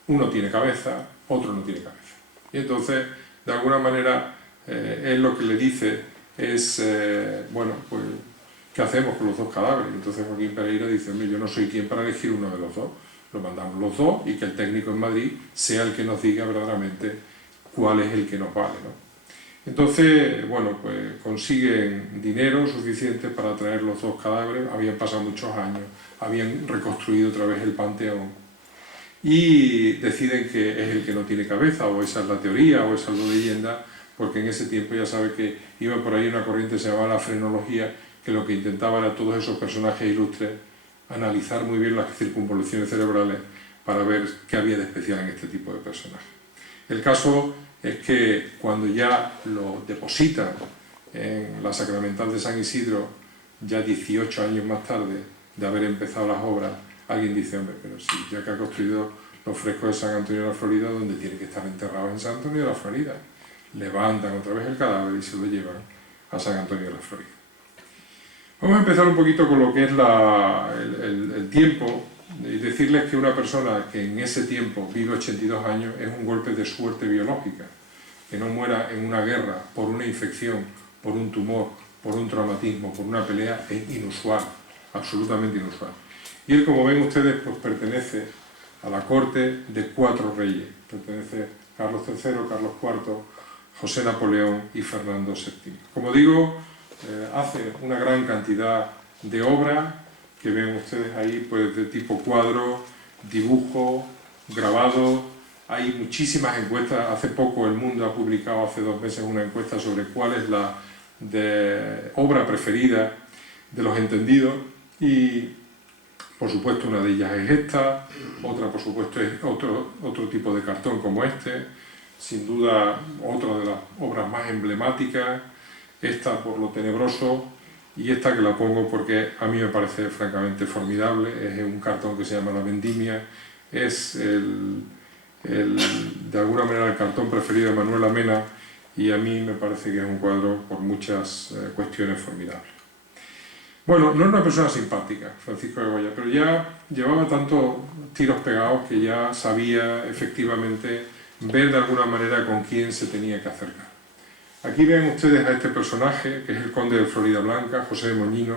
Uno tiene cabeza, otro no tiene cabeza. Y entonces, de alguna manera, él lo que le dice es, bueno, pues, ¿qué hacemos con los 2 cadáveres? Y entonces Joaquín Pereira dice, hombre, yo no soy quien para elegir uno de los 2. Lo mandamos los 2 y que el técnico en Madrid sea el que nos diga verdaderamente cuál es el que nos vale, ¿no? Entonces, bueno, pues consiguen dinero suficiente para traer los 2 cadáveres, habían pasado muchos años, habían reconstruido otra vez el panteón y deciden que es el que no tiene cabeza, o esa es la teoría, o esa es la leyenda, porque en ese tiempo ya sabe que iba por ahí una corriente que se llamaba la frenología, que lo que intentaba era todos esos personajes ilustres analizar muy bien las circunvoluciones cerebrales para ver qué había de especial en este tipo de personajes. El caso es que cuando ya lo depositan en la Sacramental de San Isidro, ya 18 años más tarde de haber empezado las obras, alguien dice, hombre, pero si ya que ha construido los frescos de San Antonio de la Florida, donde tiene que estar enterrado en San Antonio de la Florida. Levantan otra vez el cadáver y se lo llevan a San Antonio de la Florida. Vamos a empezar un poquito con lo que es el tiempo y decirles que una persona que en ese tiempo vive 82 años es un golpe de suerte biológica. Que no muera en una guerra por una infección, por un tumor, por un traumatismo, por una pelea, es inusual, absolutamente inusual. Y él, como ven ustedes, pues pertenece a la corte de 4 reyes. Pertenece a Carlos III, Carlos IV, José Napoleón y Fernando VII. Como digo, hace una gran cantidad de obras que ven ustedes ahí, pues de tipo cuadro, dibujo, grabado. Hay muchísimas encuestas. Hace poco El Mundo ha publicado, hace 2 meses, una encuesta sobre cuál es la obra preferida de los entendidos y, por supuesto, una de ellas es esta, otra, por supuesto, es otro tipo de cartón como este, sin duda otra de las obras más emblemáticas, esta por lo tenebroso y esta que la pongo porque a mí me parece francamente formidable. Es un cartón que se llama La Vendimia, es de alguna manera el cartón preferido de Manuel Mena y a mí me parece que es un cuadro por muchas cuestiones formidables. Bueno, no era una persona simpática, Francisco de Goya, pero ya llevaba tantos tiros pegados que ya sabía efectivamente ver de alguna manera con quién se tenía que acercar. Aquí ven ustedes a este personaje, que es el conde de Florida Blanca, José de Moñino,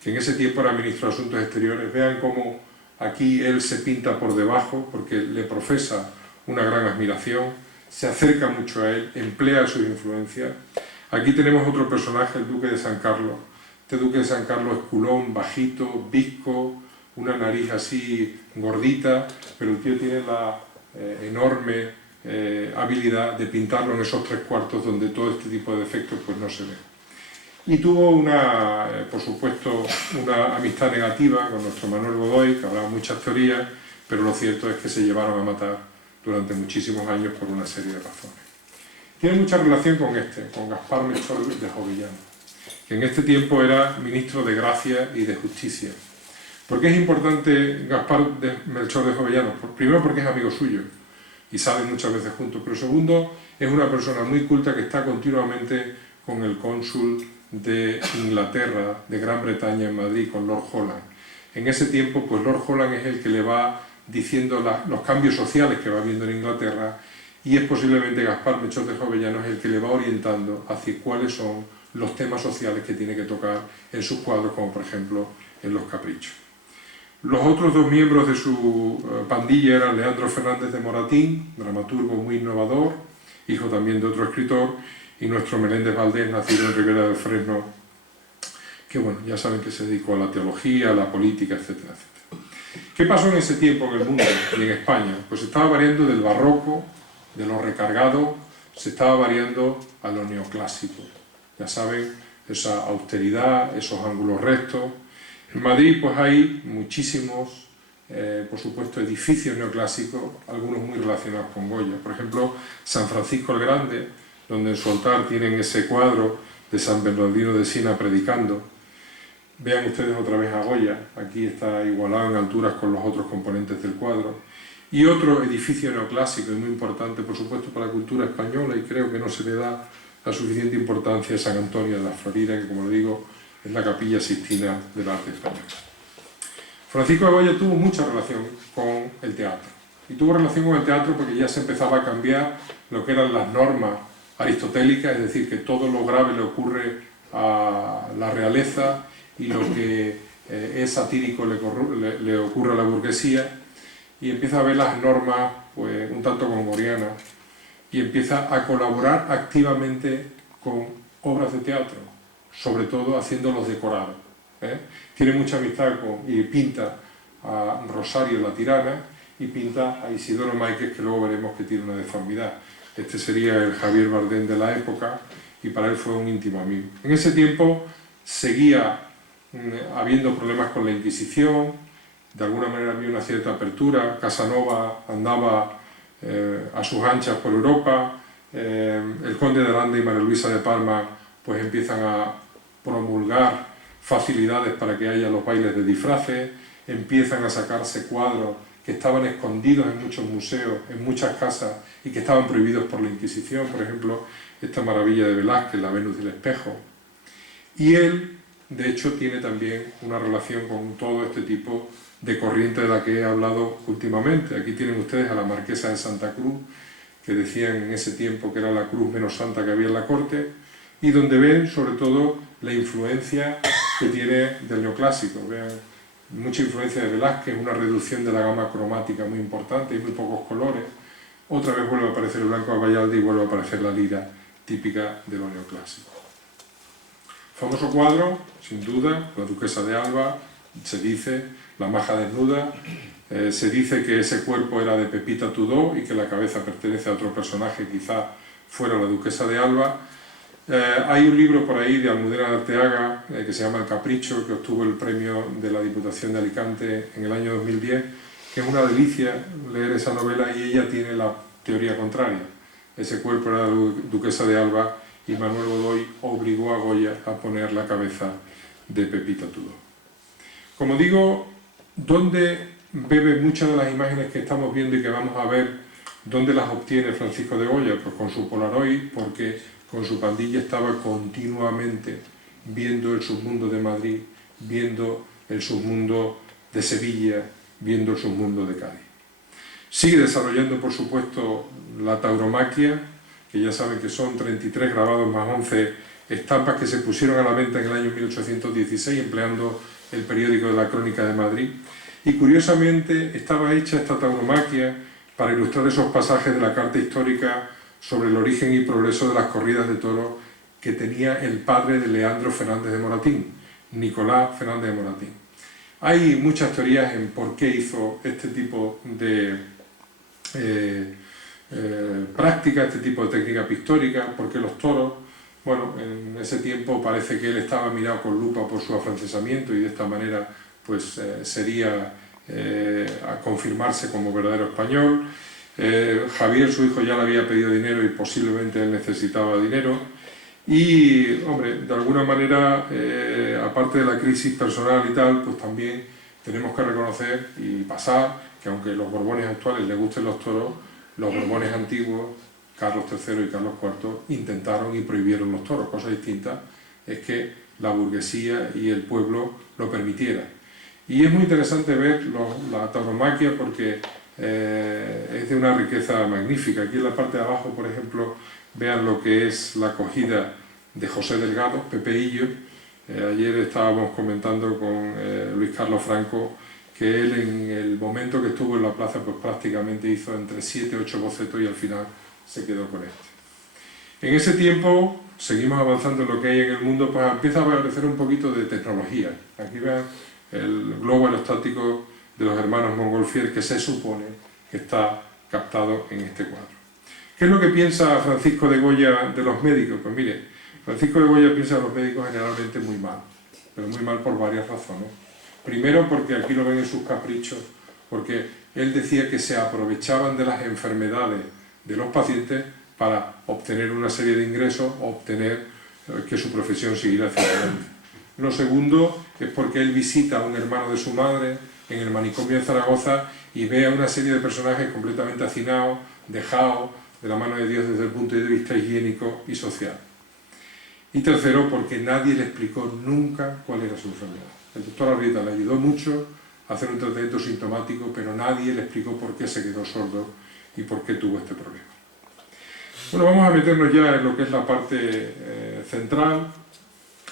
que en ese tiempo era ministro de Asuntos Exteriores. Vean cómo aquí él se pinta por debajo, porque le profesa una gran admiración, se acerca mucho a él, emplea sus influencias. Aquí tenemos otro personaje, el duque de San Carlos. Este duque de San Carlos es culón, bajito, visco, una nariz así gordita, pero el tío tiene la enorme habilidad de pintarlo en esos 3/4 donde todo este tipo de defectos pues no se ve. Y tuvo por supuesto, una amistad negativa con nuestro Manuel Godoy, que habrá muchas teorías, pero lo cierto es que se llevaron a matar durante muchísimos años por una serie de razones. Tiene mucha relación con Gaspar Melchor de Jovellano, que en este tiempo era ministro de Gracia y de Justicia. ¿Por qué es importante Gaspar Melchor de Jovellano? Primero porque es amigo suyo y salen muchas veces juntos, pero segundo, es una persona muy culta que está continuamente con el cónsul de Inglaterra, de Gran Bretaña en Madrid, con Lord Holland. En ese tiempo, pues Lord Holland es el que le va diciendo los cambios sociales que va viendo en Inglaterra, y es posiblemente Gaspar Melchor de Jovellano es el que le va orientando hacia cuáles son los temas sociales que tiene que tocar en sus cuadros, como por ejemplo en Los Caprichos. Los otros dos miembros de su pandilla eran Leandro Fernández de Moratín, dramaturgo muy innovador, hijo también de otro escritor, y nuestro Meléndez Valdés, nacido en Ribera del Fresno, que bueno, ya saben que se dedicó a la teología, a la política, etcétera, etcétera. ¿Qué pasó en ese tiempo en el mundo y en España? Pues se estaba variando del barroco, de lo recargado, se estaba variando a lo neoclásico. Ya saben, esa austeridad, esos ángulos rectos. En Madrid pues hay muchísimos, por supuesto, edificios neoclásicos, algunos muy relacionados con Goya. Por ejemplo, San Francisco el Grande, donde en su altar tienen ese cuadro de San Bernardino de Siena predicando. Vean ustedes otra vez a Goya, aquí está igualado en alturas con los otros componentes del cuadro. Y otro edificio neoclásico y muy importante, por supuesto, para la cultura española, y creo que no se le da la suficiente importancia, a San Antonio de la Florida, que como le digo, es la Capilla Sixtina del arte español. Francisco de Goya tuvo mucha relación con el teatro. Y tuvo relación con el teatro porque ya se empezaba a cambiar lo que eran las normas aristotélicas, es decir, que todo lo grave le ocurre a la realeza y lo que es satírico le ocurre a la burguesía, y empieza a ver las normas pues, un tanto gongorianas, y empieza a colaborar activamente con obras de teatro, sobre todo haciendo los decorados. Tiene mucha amistad y pinta a Rosario la Tirana y pinta a Isidoro Máiquez, que luego veremos que tiene una deformidad. Este sería el Javier Bardem de la época y para él fue un íntimo amigo. En ese tiempo seguía habiendo problemas con la Inquisición, de alguna manera había una cierta apertura, Casanova andaba a sus anchas por Europa, el conde de Aranda y María Luisa de Palma pues empiezan a promulgar facilidades para que haya los bailes de disfraces, empiezan a sacarse cuadros que estaban escondidos en muchos museos, en muchas casas y que estaban prohibidos por la Inquisición, por ejemplo, esta maravilla de Velázquez, la Venus del Espejo. Y él, de hecho, tiene también una relación con todo este tipo de corriente de la que he hablado últimamente. Aquí tienen ustedes a la marquesa de Santa Cruz, que decían en ese tiempo que era la cruz menos santa que había en la corte, y donde ven sobre todo la influencia que tiene del neoclásico. Vean, mucha influencia de Velázquez, una reducción de la gama cromática muy importante y muy pocos colores. Otra vez vuelve a aparecer el blanco de Vallalde y vuelve a aparecer la lira típica de lo neoclásico. Famoso cuadro, sin duda, la duquesa de Alba, se dice, la maja desnuda, se dice que ese cuerpo era de Pepita Tudó y que la cabeza pertenece a otro personaje, quizá fuera la duquesa de Alba. Hay un libro por ahí de Almudena de Arteaga que se llama El Capricho, que obtuvo el premio de la Diputación de Alicante en el año 2010, que es una delicia leer esa novela, y ella tiene la teoría contraria. Ese cuerpo era la duquesa de Alba y Manuel Godoy obligó a Goya a poner la cabeza de Pepita Tudó. Como digo, ¿dónde bebe muchas de las imágenes que estamos viendo y que vamos a ver? ¿Dónde las obtiene Francisco de Goya? Pues con su Polaroid, porque con su pandilla estaba continuamente viendo el submundo de Madrid viendo el submundo de Sevilla, viendo el submundo de Cádiz. Sigue desarrollando, por supuesto, la tauromaquia, que ya saben que son 33 grabados más 11 estampas que se pusieron a la venta en el año 1816, empleando el periódico de la Crónica de Madrid. Y curiosamente estaba hecha esta tauromaquia para ilustrar esos pasajes de la carta histórica sobre el origen y progreso de las corridas de toros que tenía el padre de Leandro Fernández de Moratín, Nicolás Fernández de Moratín. Hay muchas teorías en por qué hizo este tipo de práctica, este tipo de técnica pictórica, porque los toros, bueno, en ese tiempo parece que él estaba mirado con lupa por su afrancesamiento y de esta manera pues sería a confirmarse como verdadero español. Javier, su hijo, ya le había pedido dinero y posiblemente él necesitaba dinero. Y, hombre, de alguna manera, aparte de la crisis personal y tal, pues también tenemos que reconocer y pasar que aunque a los Borbones actuales les gusten los toros, los Borbones antiguos, Carlos III y Carlos IV, intentaron y prohibieron los toros. Cosa distinta es que la burguesía y el pueblo lo permitieran. Y es muy interesante ver la tauromaquia porque es de una riqueza magnífica. Aquí en la parte de abajo, por ejemplo, vean lo que es la cogida de José Delgado, Pepeillo. Ayer estábamos comentando con Luis Carlos Franco que él en el momento que estuvo en la plaza pues prácticamente hizo entre 7 u 8 bocetos y al final se quedó con este. En ese tiempo seguimos avanzando en lo que hay en el mundo, pues empieza a aparecer un poquito de tecnología. Aquí vean el globo aerostático de los hermanos Montgolfier que se supone que está captado en este cuadro. ¿Qué es lo que piensa Francisco de Goya de los médicos? Pues mire, Francisco de Goya piensa de los médicos generalmente muy mal, pero muy mal por varias razones. Primero porque aquí lo ven en sus caprichos, porque él decía que se aprovechaban de las enfermedades de los pacientes para obtener una serie de ingresos o obtener que su profesión siguiera hacia adelante. Lo segundo es porque él visita a un hermano de su madre en el manicomio de Zaragoza y ve a una serie de personajes completamente hacinados, dejados de la mano de Dios desde el punto de vista higiénico y social. Y tercero, porque nadie le explicó nunca cuál era su enfermedad. El doctor Arrieta le ayudó mucho a hacer un tratamiento sintomático, pero nadie le explicó por qué se quedó sordo y por qué tuvo este problema. Bueno, vamos a meternos ya en lo que es la parte central,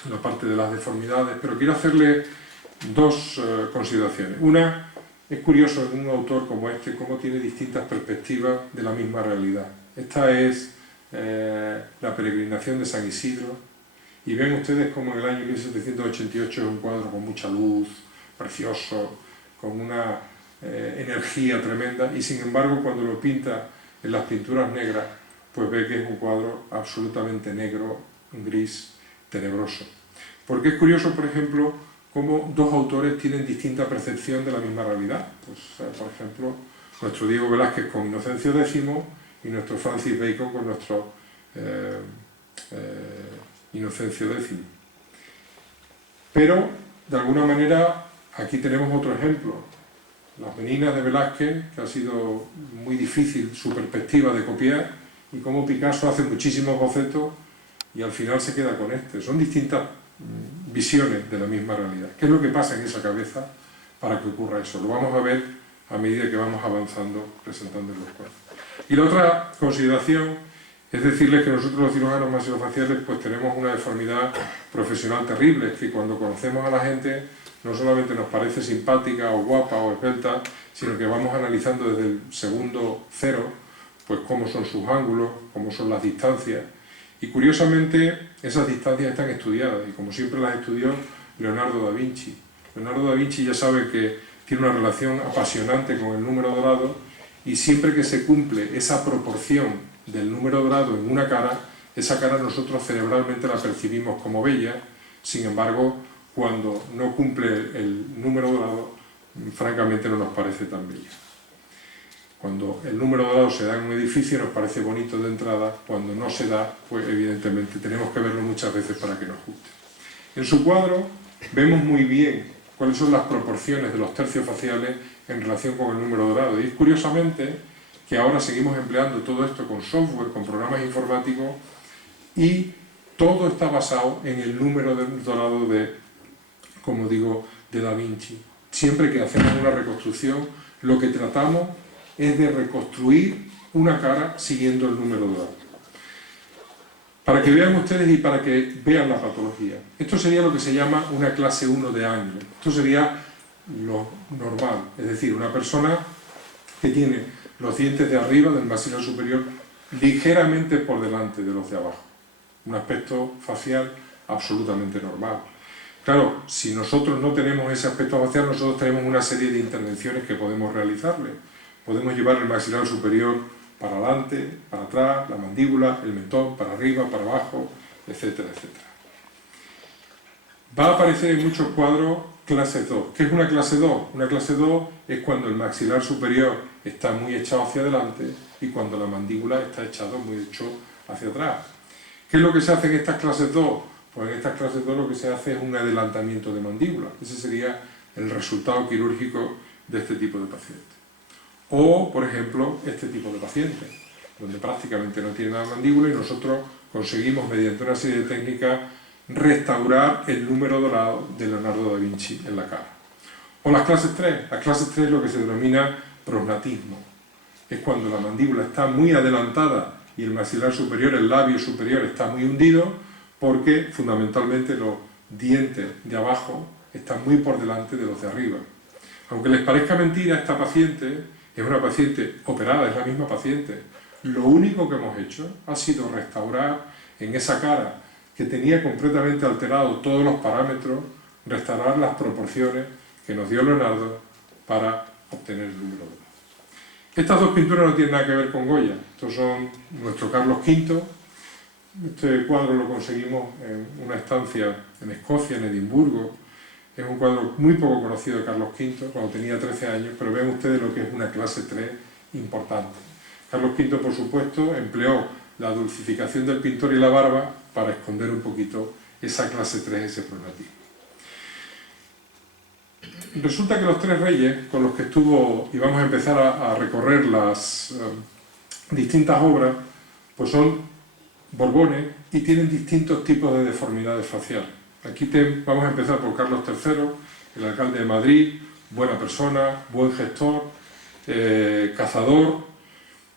la parte de las deformidades, pero quiero hacerle dos consideraciones. Una, es curioso en un autor como este cómo tiene distintas perspectivas de la misma realidad. Esta es la peregrinación de San Isidro, y ven ustedes como en el año 1788 es un cuadro con mucha luz, precioso, con una energía tremenda, y sin embargo cuando lo pinta en las pinturas negras, pues ve que es un cuadro absolutamente negro, gris, tenebroso. Porque es curioso, por ejemplo, cómo dos autores tienen distinta percepción de la misma realidad. Pues, por ejemplo, nuestro Diego Velázquez con Inocencio X y nuestro Francis Bacon con nuestro Inocencio X. Pero, de alguna manera, aquí tenemos otro ejemplo. Las Meninas de Velázquez, que ha sido muy difícil su perspectiva de copiar, y cómo Picasso hace muchísimos bocetos y al final se queda con este. Son distintas visiones de la misma realidad. ¿Qué es lo que pasa en esa cabeza para que ocurra eso? Lo vamos a ver a medida que vamos avanzando presentando los cuadros. Y la otra consideración es decirles que nosotros los cirujanos maxilofaciales pues tenemos una deformidad profesional terrible, es que cuando conocemos a la gente no solamente nos parece simpática o guapa o esbelta, sino que vamos analizando desde el segundo cero pues cómo son sus ángulos, cómo son las distancias. Y curiosamente esas distancias están estudiadas, y como siempre las estudió Leonardo da Vinci. Leonardo da Vinci ya sabe que tiene una relación apasionante con el número dorado, y siempre que se cumple esa proporción del número dorado en una cara, esa cara nosotros cerebralmente la percibimos como bella. Sin embargo, cuando no cumple el número dorado, francamente no nos parece tan bella. Cuando el número dorado se da en un edificio nos parece bonito de entrada, cuando no se da, pues evidentemente tenemos que verlo muchas veces para que nos guste. En su cuadro vemos muy bien cuáles son las proporciones de los tercios faciales en relación con el número dorado. Y curiosamente que ahora seguimos empleando todo esto con software, con programas informáticos, y todo está basado en el número dorado de como digo, de Da Vinci. Siempre que hacemos una reconstrucción, lo que tratamos es de reconstruir una cara siguiendo el número dorado. Para que vean ustedes y para que vean la patología. Esto sería lo que se llama una clase 1 de ángulo. Esto sería lo normal, es decir, una persona que tiene los dientes de arriba del maxilar superior ligeramente por delante de los de abajo. Un aspecto facial absolutamente normal. Claro, si nosotros no tenemos ese aspecto facial, nosotros tenemos una serie de intervenciones que podemos realizarle. Podemos llevar el maxilar superior para adelante, para atrás, la mandíbula, el mentón, para arriba, para abajo, etcétera, etcétera. Va a aparecer en muchos cuadros clase 2. ¿Qué es una clase 2? Una clase 2 es cuando el maxilar superior está muy echado hacia adelante y cuando la mandíbula está echado muy hecho hacia atrás. ¿Qué es lo que se hace en estas clases 2? Pues en estas clases 2 lo que se hace es un adelantamiento de mandíbula. Ese sería el resultado quirúrgico de este tipo de pacientes. O, por ejemplo, este tipo de pacientes, donde prácticamente no tiene la mandíbula y nosotros conseguimos, mediante una serie de técnicas, restaurar el número dorado de Leonardo da Vinci en la cara. O las clases 3. Las clases 3 es lo que se denomina prognatismo. Es cuando la mandíbula está muy adelantada y el maxilar superior, el labio superior, está muy hundido porque fundamentalmente los dientes de abajo están muy por delante de los de arriba. Aunque les parezca mentira, esta paciente es una paciente operada, es la misma paciente. Lo único que hemos hecho ha sido restaurar en esa cara que tenía completamente alterado todos los parámetros, restaurar las proporciones que nos dio Leonardo para obtener el número 2. Estas dos pinturas no tienen nada que ver con Goya. Estos son nuestro Carlos V. Este cuadro lo conseguimos en una estancia en Escocia, en Edimburgo. Es un cuadro muy poco conocido de Carlos V, cuando tenía 13 años, pero ven ustedes lo que es una clase 3 importante. Carlos V, por supuesto, empleó la dulcificación del pintor y la barba para esconder un poquito esa clase 3, ese prognatismo. Resulta que los tres reyes con los que estuvo, y vamos a empezar a recorrer las distintas obras, pues son borbones y tienen distintos tipos de deformidades faciales. Aquí vamos a empezar por Carlos III, el alcalde de Madrid, buena persona, buen gestor, cazador,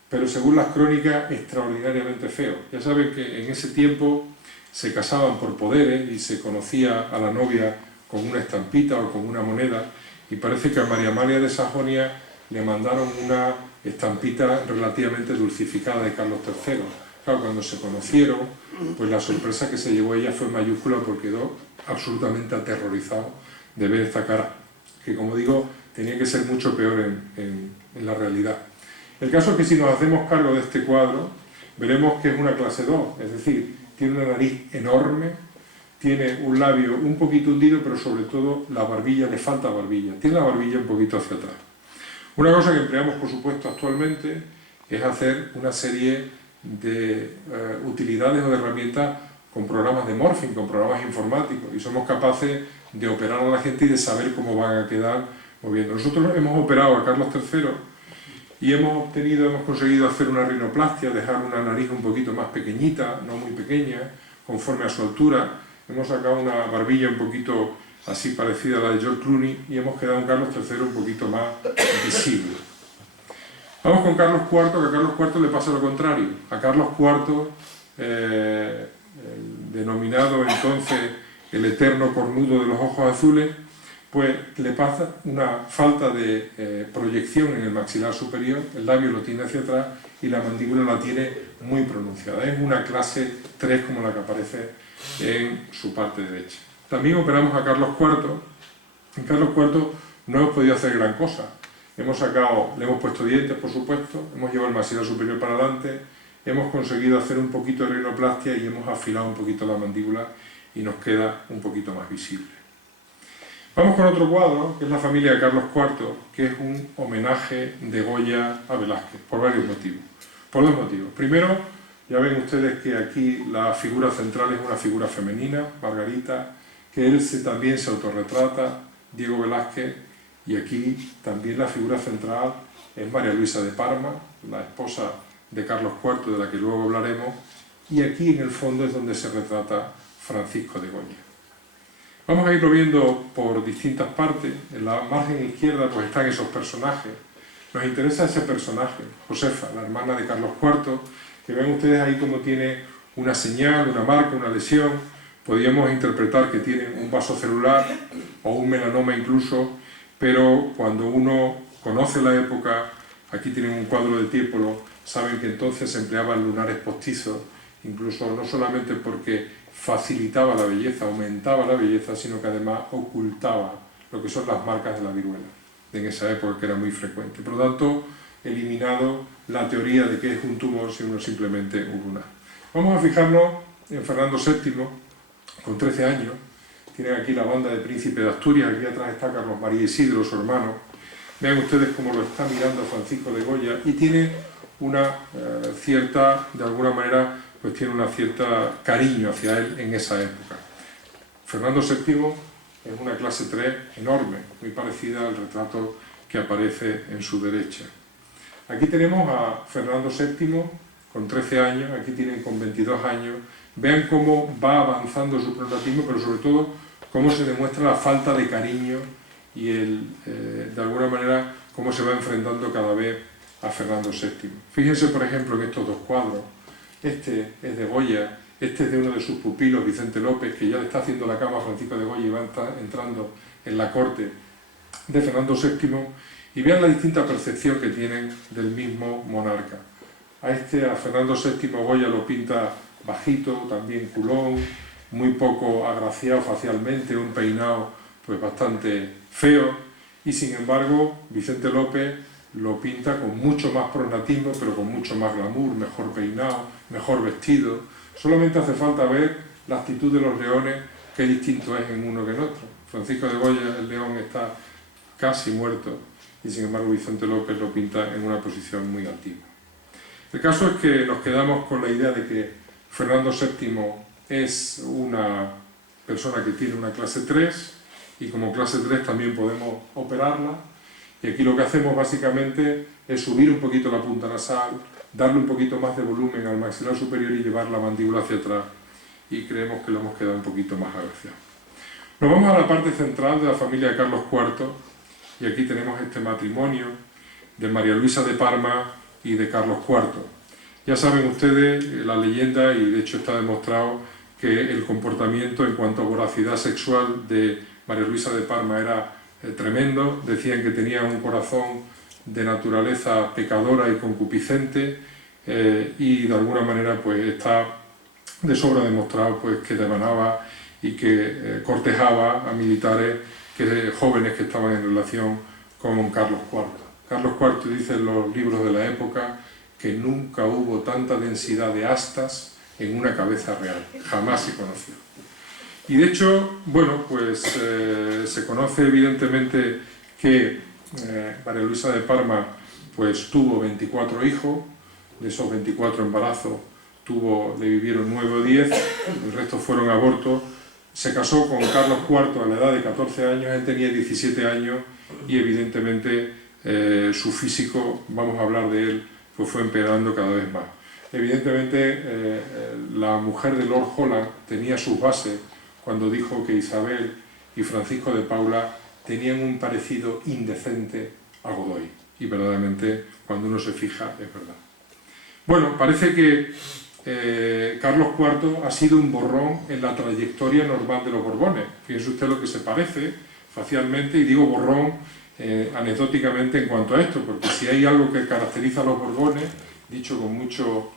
pero según las crónicas, extraordinariamente feo. Ya saben que en ese tiempo se casaban por poderes y se conocía a la novia con una estampita o con una moneda, y parece que a María Amalia de Sajonia le mandaron una estampita relativamente dulcificada de Carlos III. Claro, cuando se conocieron, pues la sorpresa que se llevó ella fue mayúscula porque quedó absolutamente aterrorizado de ver esta cara, que como digo, tenía que ser mucho peor en la realidad. El caso es que si nos hacemos cargo de este cuadro, veremos que es una clase 2, es decir, tiene una nariz enorme, tiene un labio un poquito hundido, pero sobre todo la barbilla, le falta barbilla, tiene la barbilla un poquito hacia atrás. Una cosa que empleamos, por supuesto, actualmente es hacer una serie de utilidades o de herramientas con programas de morphing, con programas informáticos, y somos capaces de operar a la gente y de saber cómo van a quedar moviendo. Nosotros hemos operado a Carlos III y hemos conseguido hacer una rinoplastia, dejar una nariz un poquito más pequeñita, no muy pequeña, conforme a su altura. Hemos sacado una barbilla un poquito así parecida a la de George Clooney y hemos quedado un Carlos III un poquito más visible. Vamos con Carlos IV, que a Carlos IV le pasa lo contrario. A Carlos IV, denominado entonces el eterno cornudo de los ojos azules, pues le pasa una falta de proyección en el maxilar superior, el labio lo tiene hacia atrás y la mandíbula la tiene muy pronunciada. Es una clase 3 como la que aparece en su parte derecha. También operamos a Carlos IV. En Carlos IV no hemos podido hacer gran cosa. Le hemos puesto dientes, por supuesto, hemos llevado el maxilar superior para adelante, hemos conseguido hacer un poquito de rinoplastia y hemos afilado un poquito la mandíbula y nos queda un poquito más visible. Vamos con otro cuadro, que es la familia de Carlos IV, que es un homenaje de Goya a Velázquez, por varios motivos. Por dos motivos. Primero, ya ven ustedes que aquí la figura central es una figura femenina, Margarita, que él también se autorretrata, Diego Velázquez, y aquí también la figura central es María Luisa de Parma, la esposa de Carlos IV, de la que luego hablaremos, y aquí en el fondo es donde se retrata Francisco de Goya. Vamos a irlo viendo por distintas partes. En la margen izquierda pues están esos personajes. Nos interesa ese personaje, Josefa, la hermana de Carlos IV, que ven ustedes ahí como tiene una señal, una marca, una lesión. Podríamos interpretar que tiene un vaso celular o un melanoma incluso, pero cuando uno conoce la época, aquí tienen un cuadro de Tiepolo, saben que entonces se empleaban lunares postizos, incluso no solamente porque facilitaba la belleza, aumentaba la belleza, sino que además ocultaba lo que son las marcas de la viruela, en esa época que era muy frecuente. Por lo tanto, eliminado la teoría de que es un tumor, sino simplemente un lunar. Vamos a fijarnos en Fernando VII, con 13 años. Tienen aquí la banda de Príncipe de Asturias, aquí atrás está Carlos María Isidro, su hermano. Vean ustedes cómo lo está mirando Francisco de Goya y tiene una cierta, de alguna manera, pues tiene una cierta cariño hacia él en esa época. Fernando VII es una clase 3 enorme, muy parecida al retrato que aparece en su derecha. Aquí tenemos a Fernando VII con 13 años, aquí tienen con 22 años. Vean cómo va avanzando su prognatismo, pero sobre todo cómo se demuestra la falta de cariño y de alguna manera cómo se va enfrentando cada vez a Fernando VII. Fíjense, por ejemplo, en estos dos cuadros. Este es de Goya, este es de uno de sus pupilos, Vicente López, que ya le está haciendo la cama a Francisco de Goya y va entrando en la corte de Fernando VII. Y vean la distinta percepción que tienen del mismo monarca. A Fernando VII Goya lo pinta bajito, también culón, muy poco agraciado facialmente, un peinado pues bastante feo, y sin embargo Vicente López lo pinta con mucho más prognatismo, pero con mucho más glamour, mejor peinado, mejor vestido. Solamente hace falta ver la actitud de los leones, qué distinto es en uno que en otro. Francisco de Goya, el león, está casi muerto, y sin embargo Vicente López lo pinta en una posición muy altiva. El caso es que nos quedamos con la idea de que Fernando VII es una persona que tiene una clase 3 y como clase 3 también podemos operarla, y aquí lo que hacemos básicamente es subir un poquito la punta nasal, darle un poquito más de volumen al maxilar superior y llevar la mandíbula hacia atrás, y creemos que lo hemos quedado un poquito más agraciado. Nos vamos a la parte central de la familia de Carlos IV, y aquí tenemos este matrimonio de María Luisa de Parma y de Carlos IV. Ya saben ustedes la leyenda, y de hecho está demostrado que el comportamiento en cuanto a voracidad sexual de María Luisa de Parma era tremendo. Decían que tenía un corazón de naturaleza pecadora y concupiscente, y de alguna manera pues está de sobra demostrado pues que devanaba y que cortejaba a militares jóvenes que estaban en relación con Carlos IV. Carlos IV dice en los libros de la época que nunca hubo tanta densidad de astas en una cabeza real, jamás se conoció. Y de hecho, bueno, pues se conoce evidentemente que María Luisa de Parma pues tuvo 24 hijos, de esos 24 embarazos le vivieron 9 o 10, el resto fueron abortos. Se casó con Carlos IV a la edad de 14 años, él tenía 17 años y evidentemente su físico, vamos a hablar de él, pues fue empeorando cada vez más. Evidentemente la mujer de Lord Holland tenía sus bases cuando dijo que Isabel y Francisco de Paula tenían un parecido indecente a Godoy, y verdaderamente cuando uno se fija es verdad. Bueno, parece que Carlos IV ha sido un borrón en la trayectoria normal de los Borbones. Fíjense usted lo que se parece facialmente, y digo borrón anecdóticamente en cuanto a esto, porque si hay algo que caracteriza a los Borbones, dicho con mucho,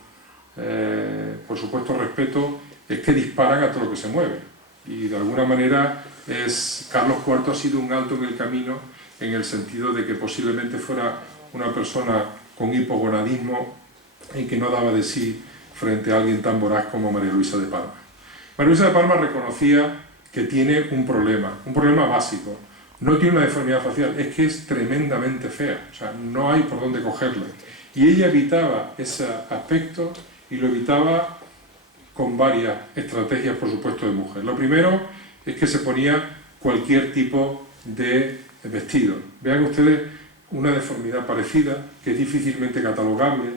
por supuesto, respeto, es que disparan a todo lo que se mueve. Y de alguna manera Carlos IV ha sido un alto en el camino, en el sentido de que posiblemente fuera una persona con hipogonadismo y que no daba de sí frente a alguien tan voraz como María Luisa de Parma. María Luisa de Parma reconocía que tiene un problema básico. No tiene una deformidad facial, es que es tremendamente fea, o sea, no hay por dónde cogerle. Y ella evitaba ese aspecto, y lo evitaba con varias estrategias, por supuesto, de mujer. Lo primero es que se ponía cualquier tipo de vestido. Vean ustedes una deformidad parecida, que es difícilmente catalogable,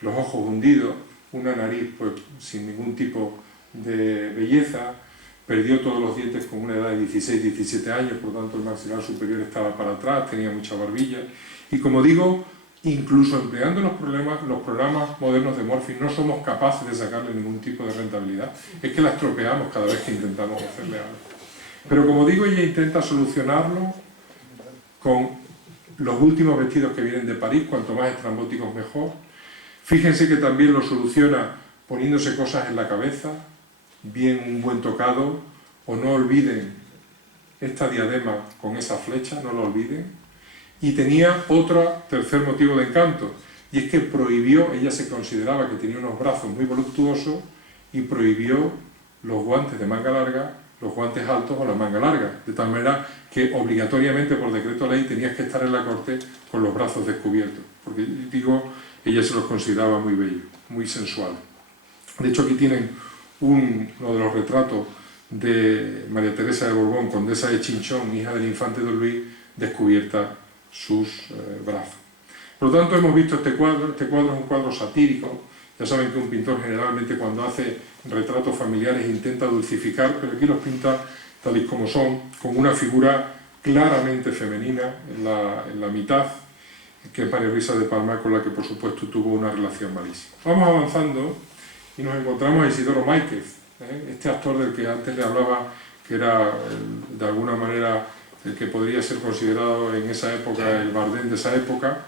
los ojos hundidos, una nariz pues sin ningún tipo de belleza, perdió todos los dientes con una edad de 16-17 años, por lo tanto el maxilar superior estaba para atrás, tenía mucha barbilla. Y como digo, incluso empleando los programas modernos de Morphy, no somos capaces de sacarle ningún tipo de rentabilidad. Es que la estropeamos cada vez que intentamos hacerle algo. Pero como digo, ella intenta solucionarlo con los últimos vestidos que vienen de París, cuanto más estrambóticos mejor. Fíjense que también lo soluciona poniéndose cosas en la cabeza, bien un buen tocado, o no olviden esta diadema con esa flecha, no lo olviden. Y tenía otro tercer motivo de encanto, y es que prohibió, ella se consideraba que tenía unos brazos muy voluptuosos, y prohibió los guantes de manga larga, los guantes altos o la manga larga, de tal manera que obligatoriamente por decreto ley tenías que estar en la corte con los brazos descubiertos, porque digo, ella se los consideraba muy bellos, muy sensuales. De hecho, aquí tienen uno de los retratos de María Teresa de Borbón, condesa de Chinchón, hija del infante Don Luis, descubierta sus brazos. Por lo tanto, hemos visto este cuadro es un cuadro satírico. Ya saben que un pintor generalmente cuando hace retratos familiares intenta dulcificar, pero aquí los pinta tal y como son, con una figura claramente femenina en la mitad, que es María Luisa de Palma, con la que por supuesto tuvo una relación malísima. Vamos avanzando y nos encontramos a Isidoro Máiquez, este actor del que antes le hablaba, que era de alguna manera el que podría ser considerado en esa época el Bardem de esa época.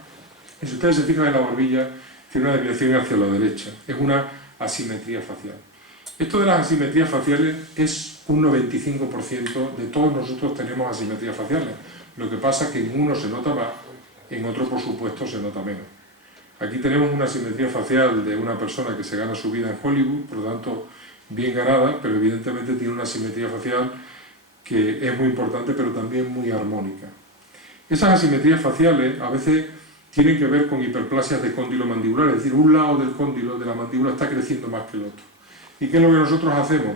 Y si ustedes se fijan en la barbilla, tiene una desviación hacia la derecha, es una asimetría facial. Esto de las asimetrías faciales es un 95% de todos nosotros tenemos asimetrías faciales. Lo que pasa es que en uno se nota más, en otro por supuesto se nota menos. Aquí tenemos una asimetría facial de una persona que se gana su vida en Hollywood, por lo tanto bien ganada, pero evidentemente tiene una asimetría facial que es muy importante pero también muy armónica. Esas asimetrías faciales a veces tienen que ver con hiperplasias de cóndilo mandibular, es decir, un lado del cóndilo de la mandíbula está creciendo más que el otro. ¿Y qué es lo que nosotros hacemos?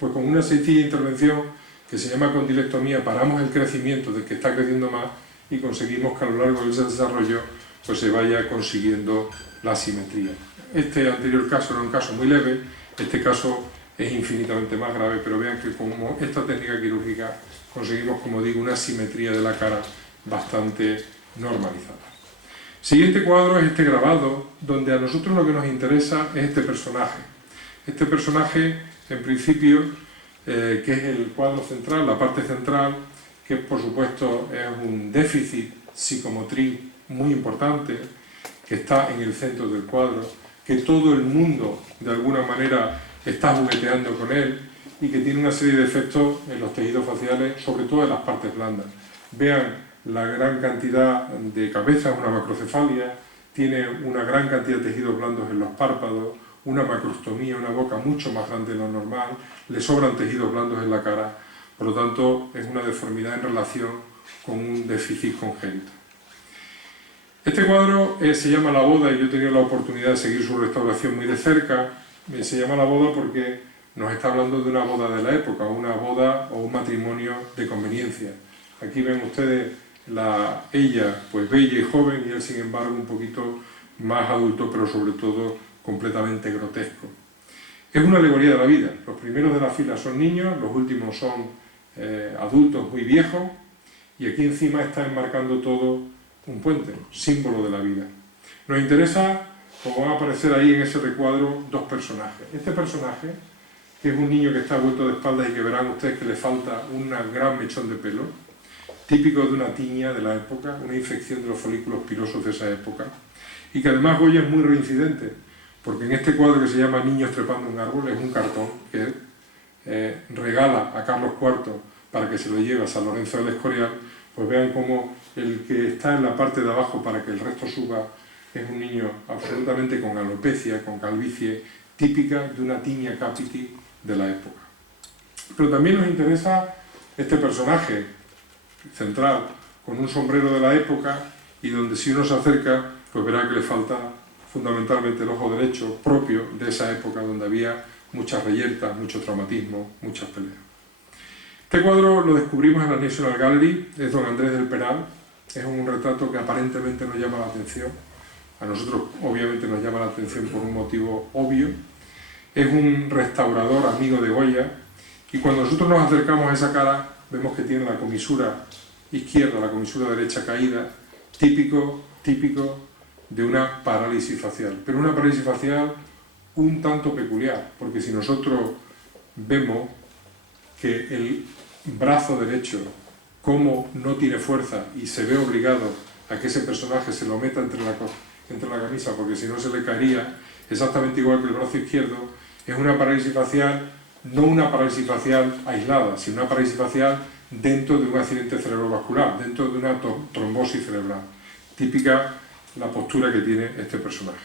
Pues con una sencilla intervención que se llama condilectomía paramos el crecimiento del que está creciendo más y conseguimos que a lo largo de ese desarrollo pues se vaya consiguiendo la simetría. Este anterior caso era un caso muy leve, este caso es infinitamente más grave, pero vean que con esta técnica quirúrgica conseguimos, como digo, una simetría de la cara bastante normalizada. Siguiente cuadro es este grabado, donde a nosotros lo que nos interesa es este personaje. Este personaje, en principio, que es el cuadro central, la parte central, que por supuesto es un déficit psicomotriz muy importante, que está en el centro del cuadro, que todo el mundo de alguna manera está jugueteando con él y que tiene una serie de efectos en los tejidos faciales, sobre todo en las partes blandas. Vean la gran cantidad de cabezas, una macrocefalia, tiene una gran cantidad de tejidos blandos en los párpados, una macrostomía, una boca mucho más grande de lo normal, le sobran tejidos blandos en la cara, por lo tanto es una deformidad en relación con un déficit congénito. Este cuadro se llama La boda y yo he tenido la oportunidad de seguir su restauración muy de cerca. Se llama La boda porque nos está hablando de una boda de la época, una boda o un matrimonio de conveniencia. Aquí ven ustedes ella pues bella y joven y él sin embargo un poquito más adulto, pero sobre todo completamente grotesco. Es una alegoría de la vida. Los primeros de la fila son niños, los últimos son adultos muy viejos y aquí encima está enmarcando todo un puente, símbolo de la vida. Nos interesa, como van a aparecer ahí en ese recuadro, dos personajes. Este personaje, que es un niño que está vuelto de espaldas y que verán ustedes que le falta un gran mechón de pelo, típico de una tiña de la época, una infección de los folículos pilosos de esa época, y que además Goya es muy reincidente, porque en este cuadro que se llama Niños trepando un árbol es un cartón que regala a Carlos IV para que se lo lleve a San Lorenzo del Escorial. Pues vean cómo el que está en la parte de abajo para que el resto suba es un niño absolutamente con alopecia, con calvicie, típica de una tiña capiti de la época. Pero también nos interesa este personaje central, con un sombrero de la época y donde si uno se acerca, pues verá que le falta fundamentalmente el ojo derecho propio de esa época donde había muchas reyertas, mucho traumatismo, muchas peleas. Este cuadro lo descubrimos en la National Gallery, es don Andrés del Peral, es un retrato que aparentemente nos llama la atención, a nosotros obviamente nos llama la atención por un motivo obvio. Es un restaurador amigo de Goya Y cuando nosotros nos acercamos a esa cara, vemos que tiene la comisura izquierda, la comisura derecha caída, típico de una parálisis facial. Pero una parálisis facial un tanto peculiar, porque si nosotros vemos que el brazo derecho, como no tiene fuerza y se ve obligado a que ese personaje se lo meta entre la camisa, porque si no se le caería, exactamente igual que el brazo izquierdo, es una parálisis facial, no una parálisis facial aislada, sino una parálisis facial dentro de un accidente cerebrovascular, dentro de una trombosis cerebral. Típica la postura que tiene este personaje.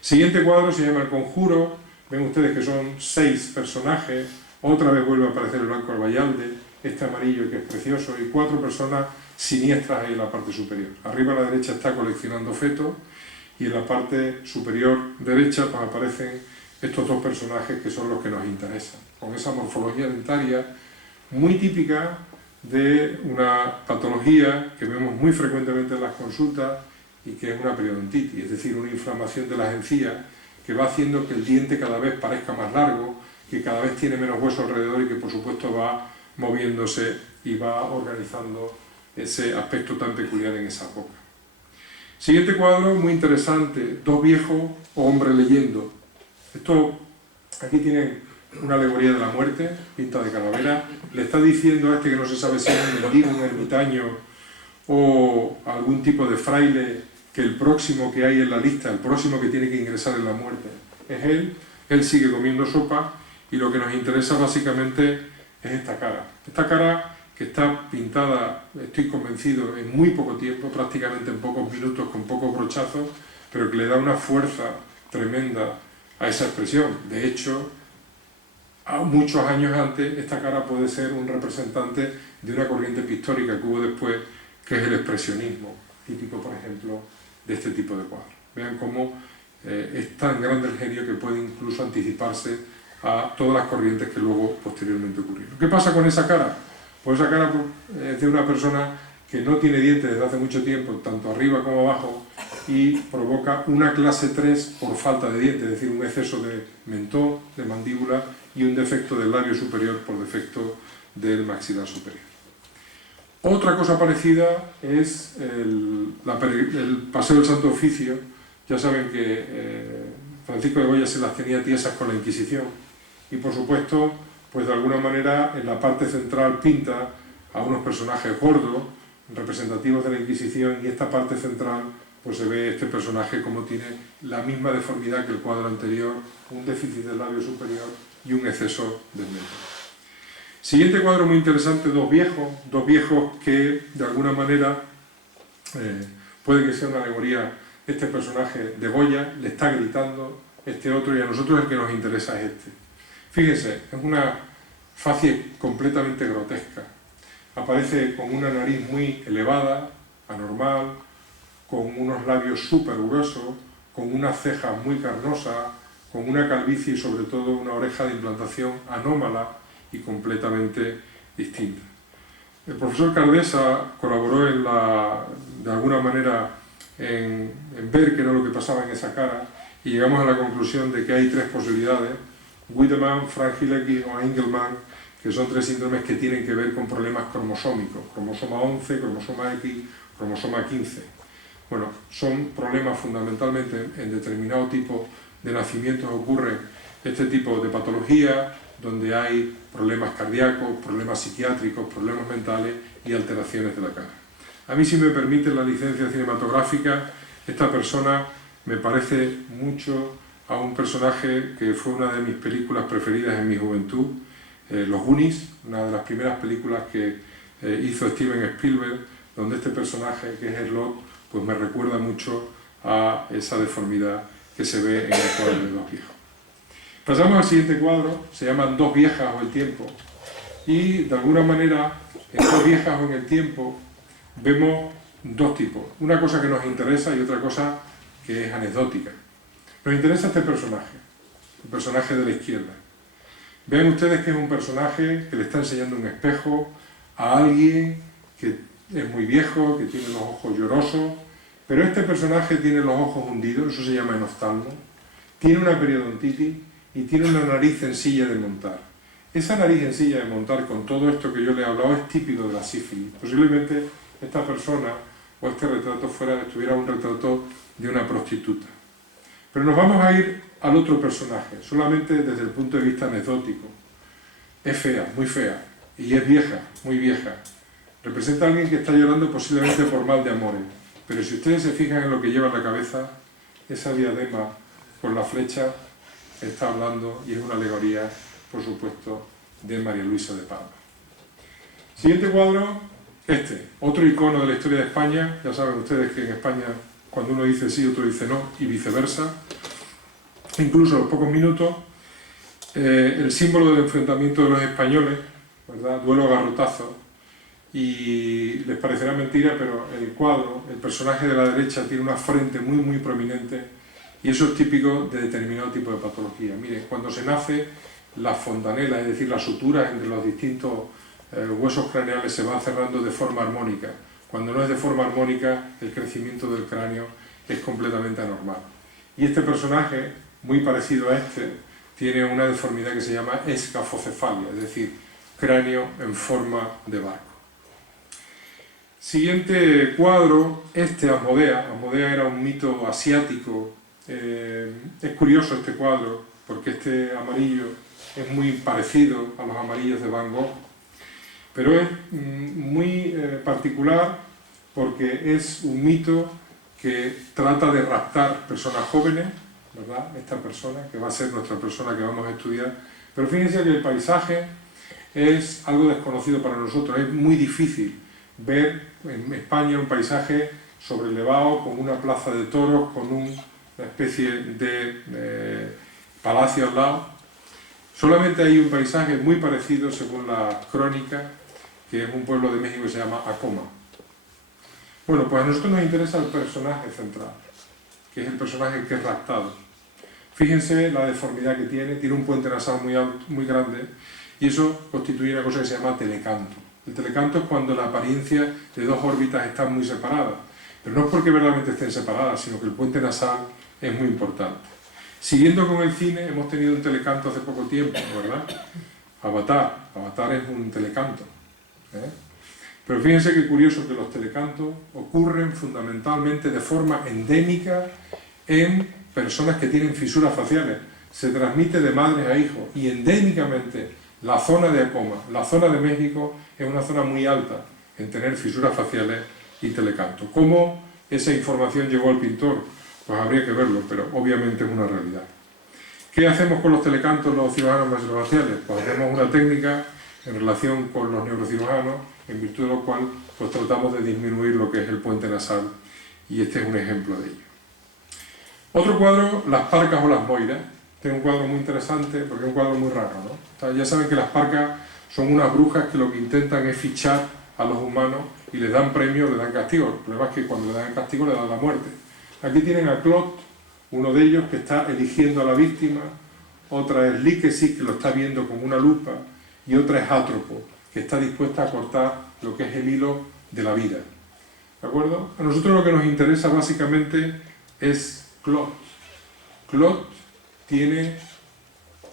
Siguiente cuadro se llama El Conjuro. Ven ustedes que son 6 personajes. Otra vez vuelve a aparecer el Blanco Albayalde, este amarillo que es precioso, y 4 personas siniestras ahí en la parte superior. Arriba a la derecha está Coleccionando Fetos, y en la parte superior derecha pues aparecen estos 2 personajes que son los que nos interesan, con esa morfología dentaria muy típica de una patología que vemos muy frecuentemente en las consultas y que es una periodontitis, es decir, una inflamación de las encías que va haciendo que el diente cada vez parezca más largo, que cada vez tiene menos hueso alrededor y que por supuesto va moviéndose y va organizando ese aspecto tan peculiar en esa boca. Siguiente cuadro, muy interesante, 2 viejos, hombre leyendo. Esto, aquí tienen una alegoría de la muerte, pinta de calavera. Le está diciendo a este que no se sabe si es un mendigo, un ermitaño o algún tipo de fraile, que el próximo que hay en la lista, el próximo que tiene que ingresar en la muerte, es él. Él sigue comiendo sopa y lo que nos interesa básicamente es esta cara. Esta cara que está pintada, estoy convencido, en muy poco tiempo, prácticamente en pocos minutos, con pocos brochazos, pero que le da una fuerza tremenda a esa expresión. De hecho, a muchos años antes, esta cara puede ser un representante de una corriente pictórica que hubo después, que es el expresionismo, típico, por ejemplo, de este tipo de cuadros. Vean cómo es tan grande el genio que puede incluso anticiparse a todas las corrientes que luego posteriormente ocurrieron. ¿Qué pasa con esa cara? Pues esa cara es de una persona que no tiene dientes desde hace mucho tiempo, tanto arriba como abajo, y provoca una clase 3 por falta de dientes, es decir, un exceso de mentón, de mandíbula y un defecto del labio superior por defecto del maxilar superior. Otra cosa parecida es el Paseo del Santo Oficio. Ya saben que Francisco de Goya se las tenía tiesas con la Inquisición y por supuesto, pues de alguna manera en la parte central pinta a unos personajes gordos, representativos de la Inquisición, y esta parte central pues se ve este personaje como tiene la misma deformidad que el cuadro anterior, un déficit del labio superior y un exceso del mentón. Siguiente cuadro muy interesante, 2 viejos que de alguna manera puede que sea una alegoría. Este personaje de Goya le está gritando este otro y a nosotros el que nos interesa es este. Fíjense, es una facie completamente grotesca. Aparece con una nariz muy elevada, anormal, con unos labios súper gruesos, con unas cejas muy carnosas, con una calvicie y sobre todo una oreja de implantación anómala y completamente distinta. El profesor Cardesa colaboró de alguna manera en ver qué era lo que pasaba en esa cara y llegamos a la conclusión de que hay 3 posibilidades: Wiedemann, Frangilecki o Engelmann, que son 3 síndromes que tienen que ver con problemas cromosómicos, cromosoma 11, cromosoma X, cromosoma 15. Bueno, son problemas fundamentalmente en determinado tipo de nacimientos ocurre este tipo de patología, donde hay problemas cardíacos, problemas psiquiátricos, problemas mentales y alteraciones de la cara. A mí, si me permite la licencia cinematográfica, esta persona me parece mucho a un personaje que fue una de mis películas preferidas en mi juventud, Los Goonies, una de las primeras películas que hizo Steven Spielberg, donde este personaje, que es Slot, pues me recuerda mucho a esa deformidad que se ve en el cuadro de 2 viejos. Pasamos al siguiente cuadro, se llaman 2 viejas o el tiempo, y de alguna manera en 2 viejas o en el tiempo vemos 2 tipos, una cosa que nos interesa y otra cosa que es anecdótica. Nos interesa este personaje, el personaje de la izquierda. Vean ustedes que es un personaje que le está enseñando un espejo a alguien que es muy viejo, que tiene los ojos llorosos, pero este personaje tiene los ojos hundidos, eso se llama enoftalmo, tiene una periodontitis y tiene una nariz sencilla de montar. Esa nariz en silla de montar con todo esto que yo le he hablado es típico de la sífilis. Posiblemente esta persona o este retrato estuviera un retrato de una prostituta. Pero nos vamos a ir al otro personaje, solamente desde el punto de vista anecdótico. Es fea, muy fea, y es vieja, muy vieja. Representa a alguien que está llorando posiblemente por mal de amores. Pero si ustedes se fijan en lo que lleva en la cabeza, esa diadema con la flecha está hablando, y es una alegoría, por supuesto, de María Luisa de Palma. Siguiente cuadro, otro icono de la historia de España. Ya saben ustedes que en España, cuando uno dice sí, otro dice no, y viceversa. Incluso a los pocos minutos, el símbolo del enfrentamiento de los españoles, ¿verdad? Duelo a garrotazos. Y les parecerá mentira, pero el cuadro, el personaje de la derecha tiene una frente muy prominente, y eso es típico de determinado tipo de patología. Mire, cuando se nace, las fontanelas, es decir, las suturas entre los distintos huesos craneales se van cerrando de forma armónica. Cuando no es de forma armónica, el crecimiento del cráneo es completamente anormal. Y este personaje, muy parecido a este, tiene una deformidad que se llama escafocefalia, es decir, cráneo en forma de barco. Siguiente cuadro, Asmodea. Asmodea era un mito asiático. Es curioso este cuadro, porque este amarillo es muy parecido a los amarillos de Van Gogh, pero es muy particular porque es un mito que trata de raptar personas jóvenes, ¿verdad? Esta persona, que va a ser nuestra persona que vamos a estudiar, pero fíjense que el paisaje es algo desconocido para nosotros. Es muy difícil ver en España un paisaje sobrelevado con una plaza de toros, con una especie de palacio al lado. Solamente hay un paisaje muy parecido, según la crónica, que es un pueblo de México que se llama Acoma. Bueno, pues a nosotros nos interesa el personaje central, que es el personaje que es raptado. Fíjense la deformidad que tiene un puente nasal muy grande, y eso constituye una cosa que se llama telecanto. El telecanto es cuando la apariencia de dos órbitas están muy separadas, pero no es porque verdaderamente estén separadas, sino que el puente nasal es muy importante. Siguiendo con el cine, hemos tenido un telecanto hace poco tiempo, ¿verdad? Avatar es un telecanto, ¿eh? Pero fíjense qué curioso que los telecantos ocurren fundamentalmente de forma endémica en personas que tienen fisuras faciales. Se transmite de madres a hijos, y endémicamente la zona de Acoma, la zona de México, es una zona muy alta en tener fisuras faciales y telecanto. ¿Cómo esa información llegó al pintor? Pues habría que verlo, pero obviamente es una realidad. ¿Qué hacemos con los telecantos los cirujanos maxilofaciales? Pues hacemos una técnica en relación con los neurocirujanos, en virtud de lo cual pues tratamos de disminuir lo que es el puente nasal, y este es un ejemplo de ello. Otro cuadro, las parcas o las moiras. Este es un cuadro muy interesante porque es un cuadro muy raro, ¿no? Ya saben que las parcas son unas brujas que lo que intentan es fichar a los humanos y les dan premios, les dan castigo. El problema es que cuando le dan castigo le dan la muerte. Aquí tienen a Claude, uno de ellos que está eligiendo a la víctima, otra es Líquesis, que lo está viendo con una lupa, y otra es Átropo, que está dispuesta a cortar lo que es el hilo de la vida. ¿De acuerdo? A nosotros lo que nos interesa básicamente es Claude. Claude tiene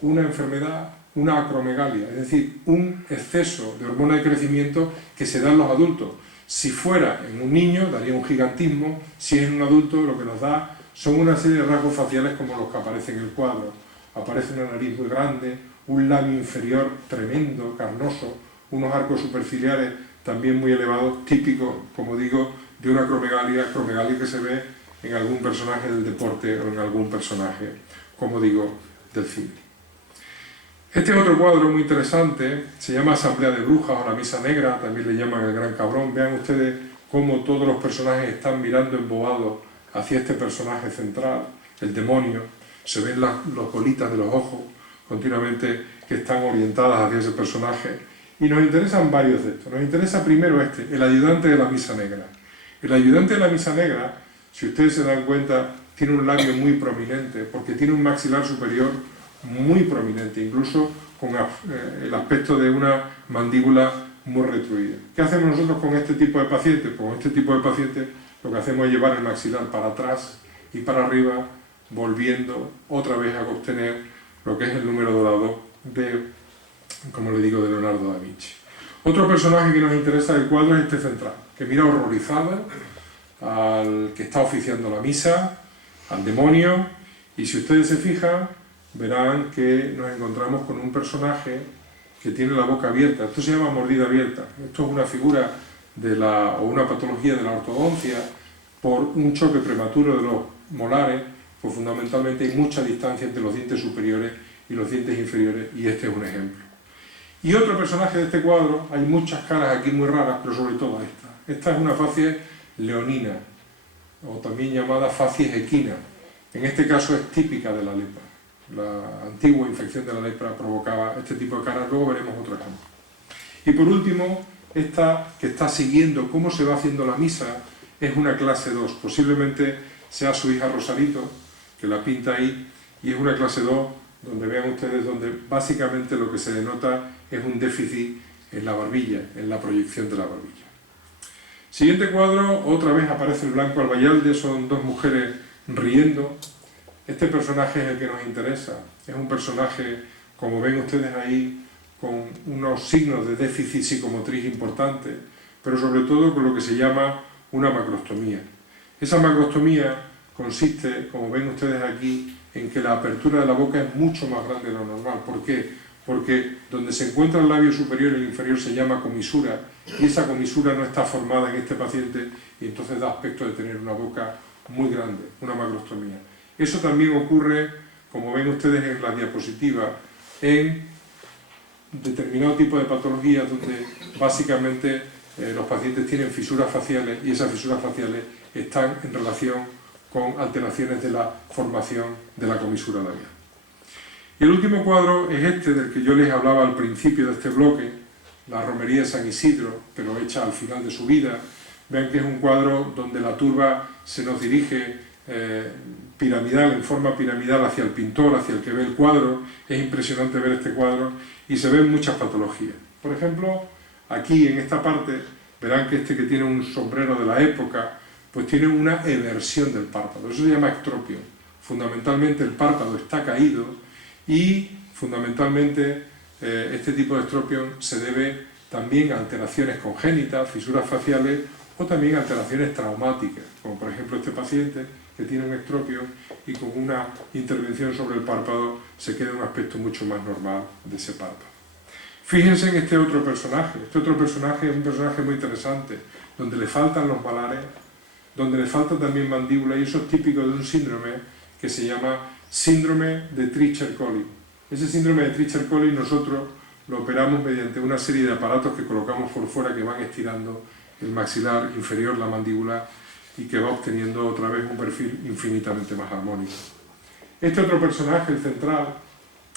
una enfermedad, una acromegalia, es decir, un exceso de hormona de crecimiento que se da en los adultos. Si fuera en un niño, daría un gigantismo. Si es en un adulto, lo que nos da son una serie de rasgos faciales como los que aparecen en el cuadro. Aparece una nariz muy grande, un labio inferior tremendo, carnoso, unos arcos superciliares también muy elevados, típicos, como digo, de una acromegalia que se ve en algún personaje del deporte o en algún personaje, como digo, del cine. Este es otro cuadro muy interesante, se llama Asamblea de Brujas o la Misa Negra, también le llaman el Gran Cabrón. Vean ustedes cómo todos los personajes están mirando embobados hacia este personaje central, el demonio. Se ven las bolitas de los ojos continuamente que están orientadas hacia ese personaje. Y nos interesan varios de estos. Nos interesa primero el ayudante de la Misa Negra. El ayudante de la Misa Negra, si ustedes se dan cuenta, tiene un labio muy prominente, porque tiene un maxilar superior muy prominente, incluso con el aspecto de una mandíbula muy retruida. ¿Qué hacemos nosotros con este tipo de pacientes? Con este tipo de pacientes lo que hacemos es llevar el maxilar para atrás y para arriba, volviendo otra vez a obtener lo que es el número dorado de como le digo, de Leonardo da Vinci. Otro personaje que nos interesa del cuadro es este central, que mira horrorizado al que está oficiando la misa, al demonio, y si ustedes se fijan, verán que nos encontramos con un personaje que tiene la boca abierta. Esto se llama mordida abierta. Esto es una figura o una patología de la ortodoncia por un choque prematuro de los molares, pues fundamentalmente hay mucha distancia entre los dientes superiores y los dientes inferiores, y este es un ejemplo. Y otro personaje de este cuadro, hay muchas caras aquí muy raras, pero sobre todo esta. Esta es una facies leonina, o también llamada facies equina. En este caso es típica de la lepra. La antigua infección de la lepra provocaba este tipo de caras, luego veremos otro ejemplo. Y por último, esta que está siguiendo cómo se va haciendo la misa es una clase 2, posiblemente sea su hija Rosarito, que la pinta ahí, y es una clase 2 donde vean ustedes donde básicamente lo que se denota es un déficit en la barbilla, en la proyección de la barbilla. Siguiente cuadro, otra vez aparece el Blanco Albayalde, son dos mujeres riendo. Este personaje es el que nos interesa, es un personaje, como ven ustedes ahí, con unos signos de déficit psicomotriz importantes, pero sobre todo con lo que se llama una macrostomía. Esa macrostomía consiste, como ven ustedes aquí, en que la apertura de la boca es mucho más grande de lo normal. ¿Por qué? Porque donde se encuentra el labio superior y el inferior se llama comisura, y esa comisura no está formada en este paciente, y entonces da aspecto de tener una boca muy grande, una macrostomía. Eso también ocurre, como ven ustedes en la diapositiva, en determinado tipo de patologías donde básicamente los pacientes tienen fisuras faciales, y esas fisuras faciales están en relación con alteraciones de la formación de la comisura labial. Y el último cuadro es este del que yo les hablaba al principio de este bloque, la romería de San Isidro, pero hecha al final de su vida. Vean que es un cuadro donde la turba se nos dirige piramidal, en forma piramidal hacia el pintor, hacia el que ve el cuadro. Es impresionante ver este cuadro y se ven muchas patologías. Por ejemplo, aquí en esta parte verán que este que tiene un sombrero de la época, pues tiene una eversión del párpado. Eso se llama extropio. Fundamentalmente el párpado está caído y fundamentalmente este tipo de extropio se debe también a alteraciones congénitas, fisuras faciales o también a alteraciones traumáticas, como por ejemplo este paciente que tiene un extropio y con una intervención sobre el párpado se queda un aspecto mucho más normal de ese párpado. Fíjense en este otro personaje. Este otro personaje es un personaje muy interesante, donde le faltan los malares, donde le falta también mandíbula, y eso es típico de un síndrome que se llama síndrome de Treacher-Collins. Ese síndrome de Treacher-Collins nosotros lo operamos mediante una serie de aparatos que colocamos por fuera que van estirando el maxilar inferior, la mandíbula, y que va obteniendo otra vez un perfil infinitamente más armónico. Este otro personaje, el central,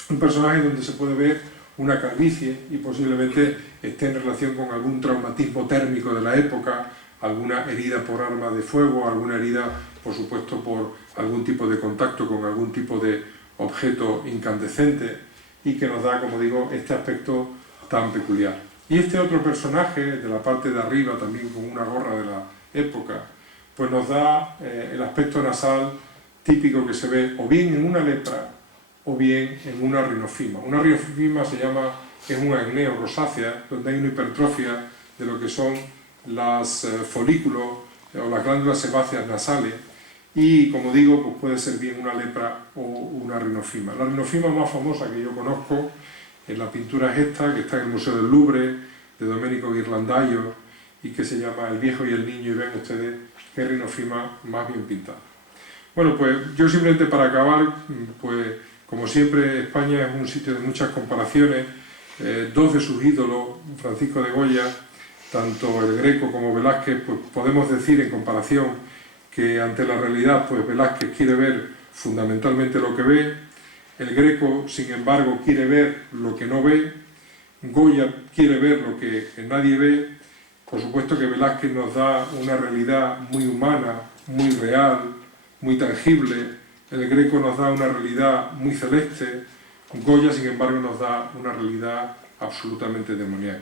un personaje donde se puede ver una calvicie y posiblemente esté en relación con algún traumatismo térmico de la época, alguna herida por arma de fuego, alguna herida, por supuesto, por algún tipo de contacto con algún tipo de objeto incandescente, y que nos da, como digo, este aspecto tan peculiar. Y este otro personaje, de la parte de arriba, también con una gorra de la época, pues nos da el aspecto nasal típico que se ve o bien en una lepra o bien en una rinofima. Una rinofima es un acneo rosácea, donde hay una hipertrofia de lo que son los folículos o las glándulas sebáceas nasales, y como digo, pues puede ser bien una lepra o una rinofima. La rinofima más famosa que yo conozco en la pintura es esta, que está en el Museo del Louvre, de Domenico Ghirlandaio, y que se llama El viejo y el niño, y ven ustedes qué rinofima más bien pintada. Bueno, pues yo simplemente para acabar, pues como siempre España es un sitio de muchas comparaciones. Dos de sus ídolos, Francisco de Goya, tanto el Greco como Velázquez, pues podemos decir en comparación que ante la realidad, pues Velázquez quiere ver fundamentalmente lo que ve, el Greco, sin embargo, quiere ver lo que no ve, Goya quiere ver lo que nadie ve. Por supuesto que Velázquez nos da una realidad muy humana, muy real, muy tangible, el Greco nos da una realidad muy celeste, Goya, sin embargo, nos da una realidad absolutamente demoníaca.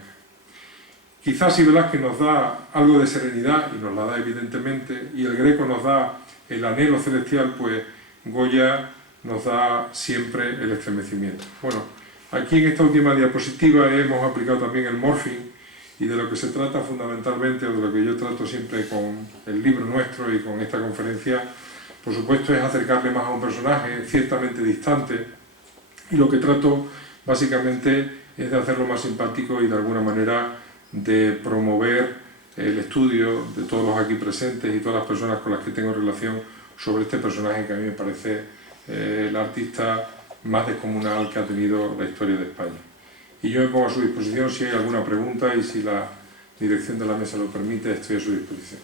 Quizás si Velázquez nos da algo de serenidad, y nos la da evidentemente, y el Greco nos da el anhelo celestial, pues Goya nos da siempre el estremecimiento. Bueno, Aquí en esta última diapositiva hemos aplicado también el morphing, y de lo que se trata fundamentalmente, o de lo que yo trato siempre con el libro nuestro y con esta conferencia, por supuesto, es acercarle más a un personaje ciertamente distante, y lo que trato básicamente es de hacerlo más simpático y de alguna manera de promover el estudio de todos los aquí presentes y todas las personas con las que tengo relación sobre este personaje que a mí me parece el artista más descomunal que ha tenido la historia de España. Y yo me pongo a su disposición si hay alguna pregunta, y si la dirección de la mesa lo permite, estoy a su disposición.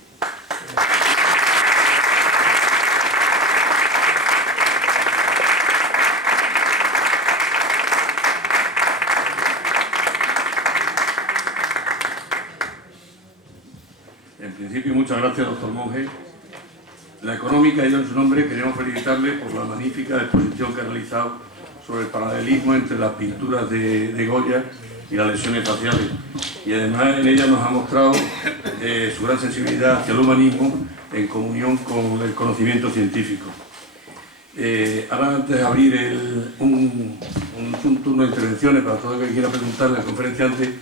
En principio, muchas gracias, doctor Monge. La Económica, y en su nombre queremos felicitarle por la magnífica exposición que ha realizado sobre el paralelismo entre las pinturas de Goya y las lesiones faciales. Y además en ella nos ha mostrado su gran sensibilidad hacia el humanismo en comunión con el conocimiento científico. Ahora, antes de abrir un turno de intervenciones para todo el que quiera preguntarle al conferenciante,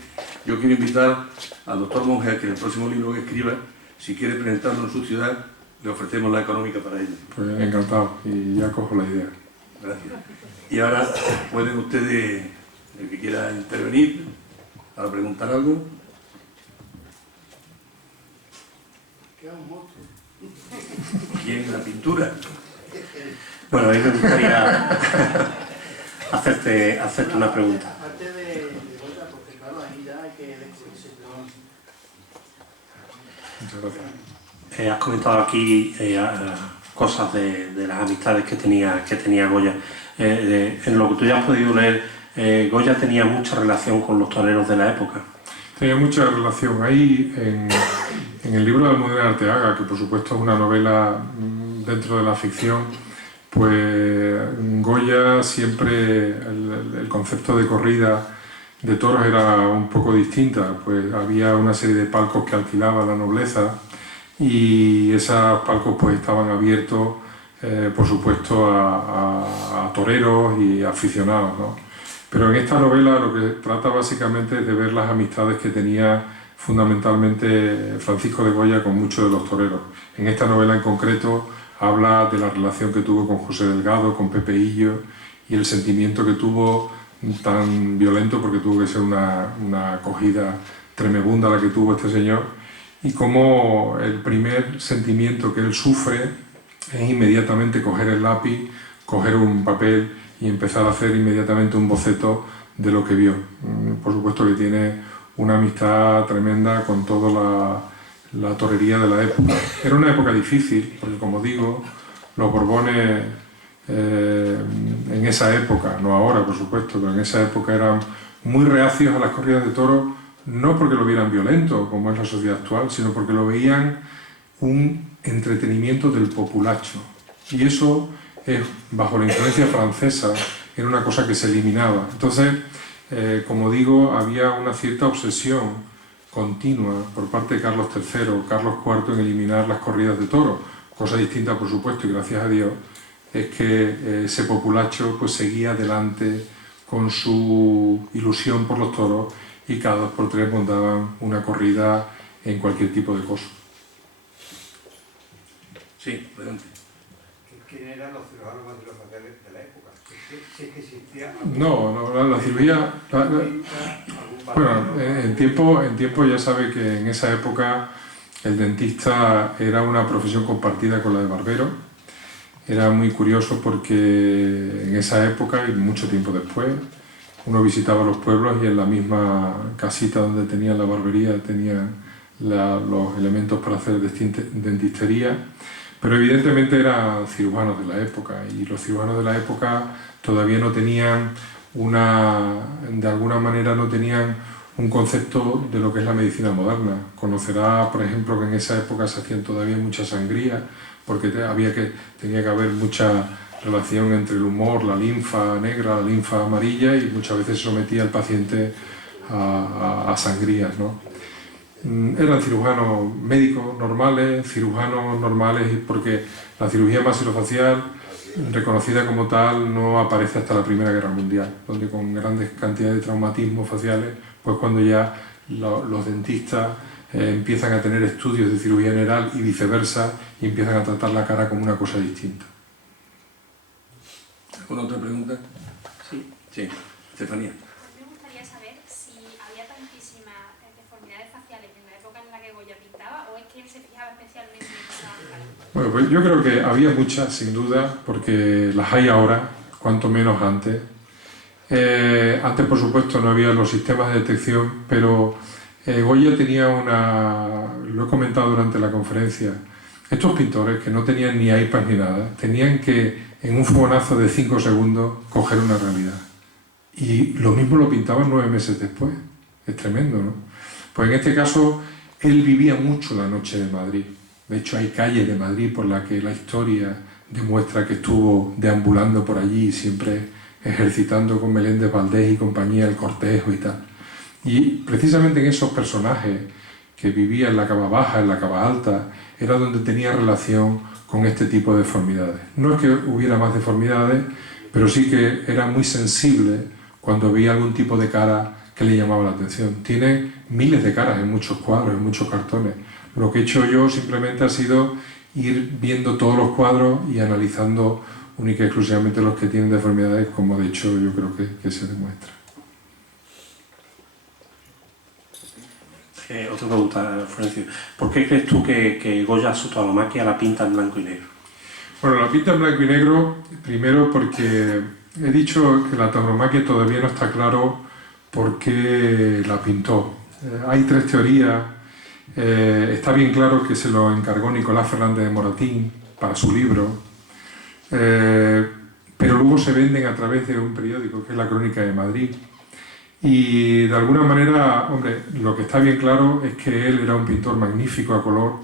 yo quiero invitar al doctor Monge a que en el próximo libro que escriba, si quiere presentarlo en su ciudad, le ofrecemos la Económica para ello. Pues encantado, y ya cojo la idea. Gracias. Y ahora pueden ustedes, el que quiera intervenir, para preguntar algo. Queda un monstruo. ¿Quién? La pintura. Bueno, a mí me gustaría hacerte una pregunta. Aparte de Goya, porque claro, ahí ya hay que descubrirse. Muchas gracias. Has comentado aquí cosas de las amistades que tenía Goya. En lo que tú ya has podido leer, Goya tenía mucha relación con los toreros de la época. Tenía mucha relación. Ahí, en el libro de Almudena Arteaga, que por supuesto es una novela dentro de la ficción, pues Goya siempre, el concepto de corrida de toros era un poco distinta. Pues había una serie de palcos que alquilaba la nobleza, y esos palcos pues estaban abiertos, por supuesto, a toreros y aficionados, ¿no? Pero en esta novela lo que trata básicamente es de ver las amistades que tenía fundamentalmente Francisco de Goya con muchos de los toreros. En esta novela en concreto habla de la relación que tuvo con José Delgado, con Pepe Hillo, y el sentimiento que tuvo tan violento, porque tuvo que ser una acogida tremebunda la que tuvo este señor, y cómo el primer sentimiento que él sufre es inmediatamente coger el lápiz, coger un papel y empezar a hacer inmediatamente un boceto de lo que vio. Por supuesto que tiene una amistad tremenda con toda la torería de la época. Era una época difícil, porque como digo, los Borbones en esa época, no ahora por supuesto, pero en esa época eran muy reacios a las corridas de toros, no porque lo vieran violento, como es la sociedad actual, sino porque lo veían un entretenimiento del populacho. Y eso, bajo la influencia francesa, era una cosa que se eliminaba. Entonces, como digo, había una cierta obsesión continua por parte de Carlos III, Carlos IV, en eliminar las corridas de toros. Cosa distinta, por supuesto, y gracias a Dios, es que ese populacho pues seguía adelante con su ilusión por los toros, y cada 2 por 3 montaban una corrida en cualquier tipo de cosa. Sí, adelante. ¿Quién eran los cirujanos maxilofaciales de la época? ¿Si es que existía? No, la cirugía... Bueno, en tiempo ya sabe que en esa época el dentista era una profesión compartida con la de barbero. Era muy curioso porque en esa época y mucho tiempo después, uno visitaba los pueblos y en la misma casita donde tenían la barbería tenían los elementos para hacer dentistería, pero evidentemente eran cirujanos de la época, y los cirujanos de la época todavía no tenían de alguna manera no tenían un concepto de lo que es la medicina moderna. Conocerá, por ejemplo, que en esa época se hacían todavía mucha sangría, porque tenía que haber mucha relación entre el humor, la linfa negra, la linfa amarilla, y muchas veces sometía al paciente a sangrías, ¿no? Eran cirujanos médicos normales, cirujanos normales, porque la cirugía maxilofacial reconocida como tal no aparece hasta la Primera Guerra Mundial, donde con grandes cantidades de traumatismos faciales, pues cuando ya los dentistas empiezan a tener estudios de cirugía general y viceversa, y empiezan a tratar la cara como una cosa distinta. ¿Alguna otra pregunta? Sí, Estefanía. Me gustaría saber si había tantísimas deformidades faciales en la época en la que Goya pintaba, o es que él se fijaba especialmente en esa cara. Bueno, pues yo creo que había muchas, sin duda, porque las hay ahora, cuanto menos antes. Antes, por supuesto, no había los sistemas de detección, pero Goya tenía lo he comentado durante la conferencia, estos pintores que no tenían ni iPad ni nada, tenían que en un fogonazo de 5 segundos coger una realidad. Y lo mismo lo pintaban 9 meses después. Es tremendo, ¿no? Pues en este caso, él vivía mucho la noche de Madrid. De hecho, hay calles de Madrid por las que la historia demuestra que estuvo deambulando por allí, siempre ejercitando con Meléndez Valdés y compañía el cortejo y tal. Y precisamente en esos personajes que vivían en la cava baja, en la cava alta, era donde tenía relación con este tipo de deformidades. No es que hubiera más deformidades, pero sí que era muy sensible cuando veía algún tipo de cara que le llamaba la atención. Tiene miles de caras en muchos cuadros, en muchos cartones. Lo que he hecho yo simplemente ha sido ir viendo todos los cuadros y analizando única y exclusivamente los que tienen deformidades, como de hecho yo creo que se demuestra. Otra pregunta, Florencio. ¿Por qué crees tú que Goya su tauromaquia la pinta en blanco y negro? Bueno, la pinta en blanco y negro, primero porque he dicho que la tauromaquia todavía no está claro por qué la pintó. Hay 3 teorías. Está bien claro que se lo encargó Nicolás Fernández de Moratín para su libro, pero luego se venden a través de un periódico que es La Crónica de Madrid. Y de alguna manera, hombre, lo que está bien claro es que él era un pintor magnífico a color,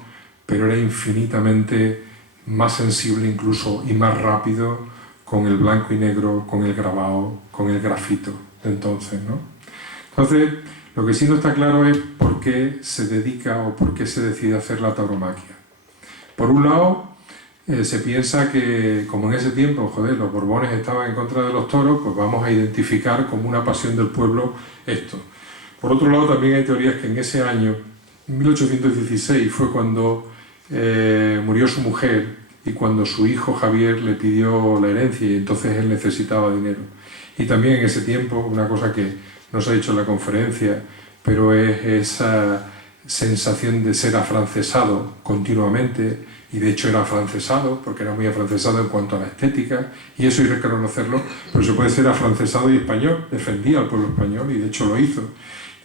pero era infinitamente más sensible incluso y más rápido con el blanco y negro, con el grabado, con el grafito de entonces, ¿no? Entonces, lo que sí no está claro es por qué se dedica o por qué se decide hacer la tauromaquia. Por un lado, se piensa que, como en ese tiempo, joder, los Borbones estaban en contra de los toros, pues vamos a identificar como una pasión del pueblo esto. Por otro lado, también hay teorías que en ese año, 1816, fue cuando murió su mujer y cuando su hijo Javier le pidió la herencia y entonces él necesitaba dinero. Y también en ese tiempo, una cosa que no se ha dicho en la conferencia, pero es esa sensación de ser afrancesado continuamente, y de hecho era afrancesado, porque era muy afrancesado en cuanto a la estética, y eso hay que reconocerlo, pero se puede ser afrancesado y español, defendía al pueblo español, y de hecho lo hizo.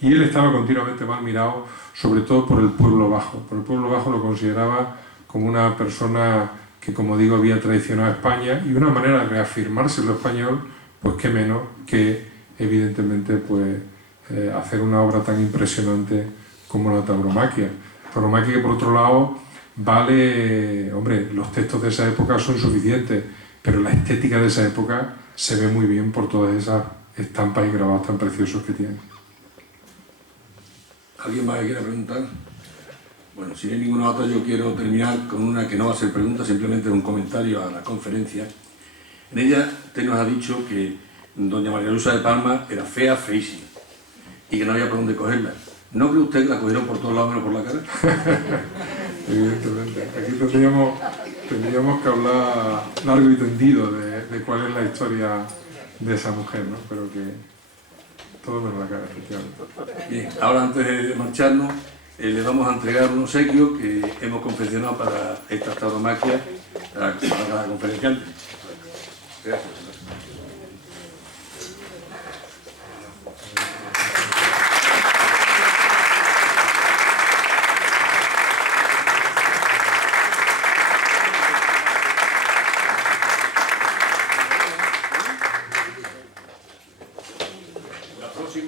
Y él estaba continuamente mal mirado, sobre todo por el pueblo bajo. Por el pueblo bajo lo consideraba como una persona que, como digo, había traicionado a España, y una manera de reafirmarse lo español, pues qué menos que, evidentemente, pues hacer una obra tan impresionante como la tauromaquia. Tauromaquia que, por otro lado, vale, hombre, los textos de esa época son suficientes, pero la estética de esa época se ve muy bien por todas esas estampas y grabados tan preciosos que tiene. ¿Alguien más que quiera preguntar? Bueno, si no hay ninguna otra, yo quiero terminar con una que no va a ser pregunta, simplemente un comentario a la conferencia. En ella usted nos ha dicho que doña María Luisa de Palma era fea, feísima, y que no había por dónde cogerla. ¿No cree usted que la cogieron por todos lados menos por la cara? Evidentemente. Aquí tendríamos que hablar largo y tendido de cuál es la historia de esa mujer, ¿no? Pero que todo menos la cara, efectivamente. Bien, ahora antes de marcharnos, le vamos a entregar un obsequio que hemos confeccionado para esta tauromaquia, para la conferenciante. Gracias.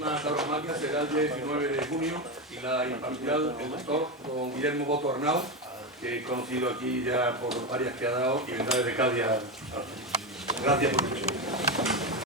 La tauromaquia será el 19 de junio y la impartirá el doctor don Guillermo Boto Arnau, que he conocido aquí ya por varias que ha dado y vendrá desde Cádiz. Gracias por mucho.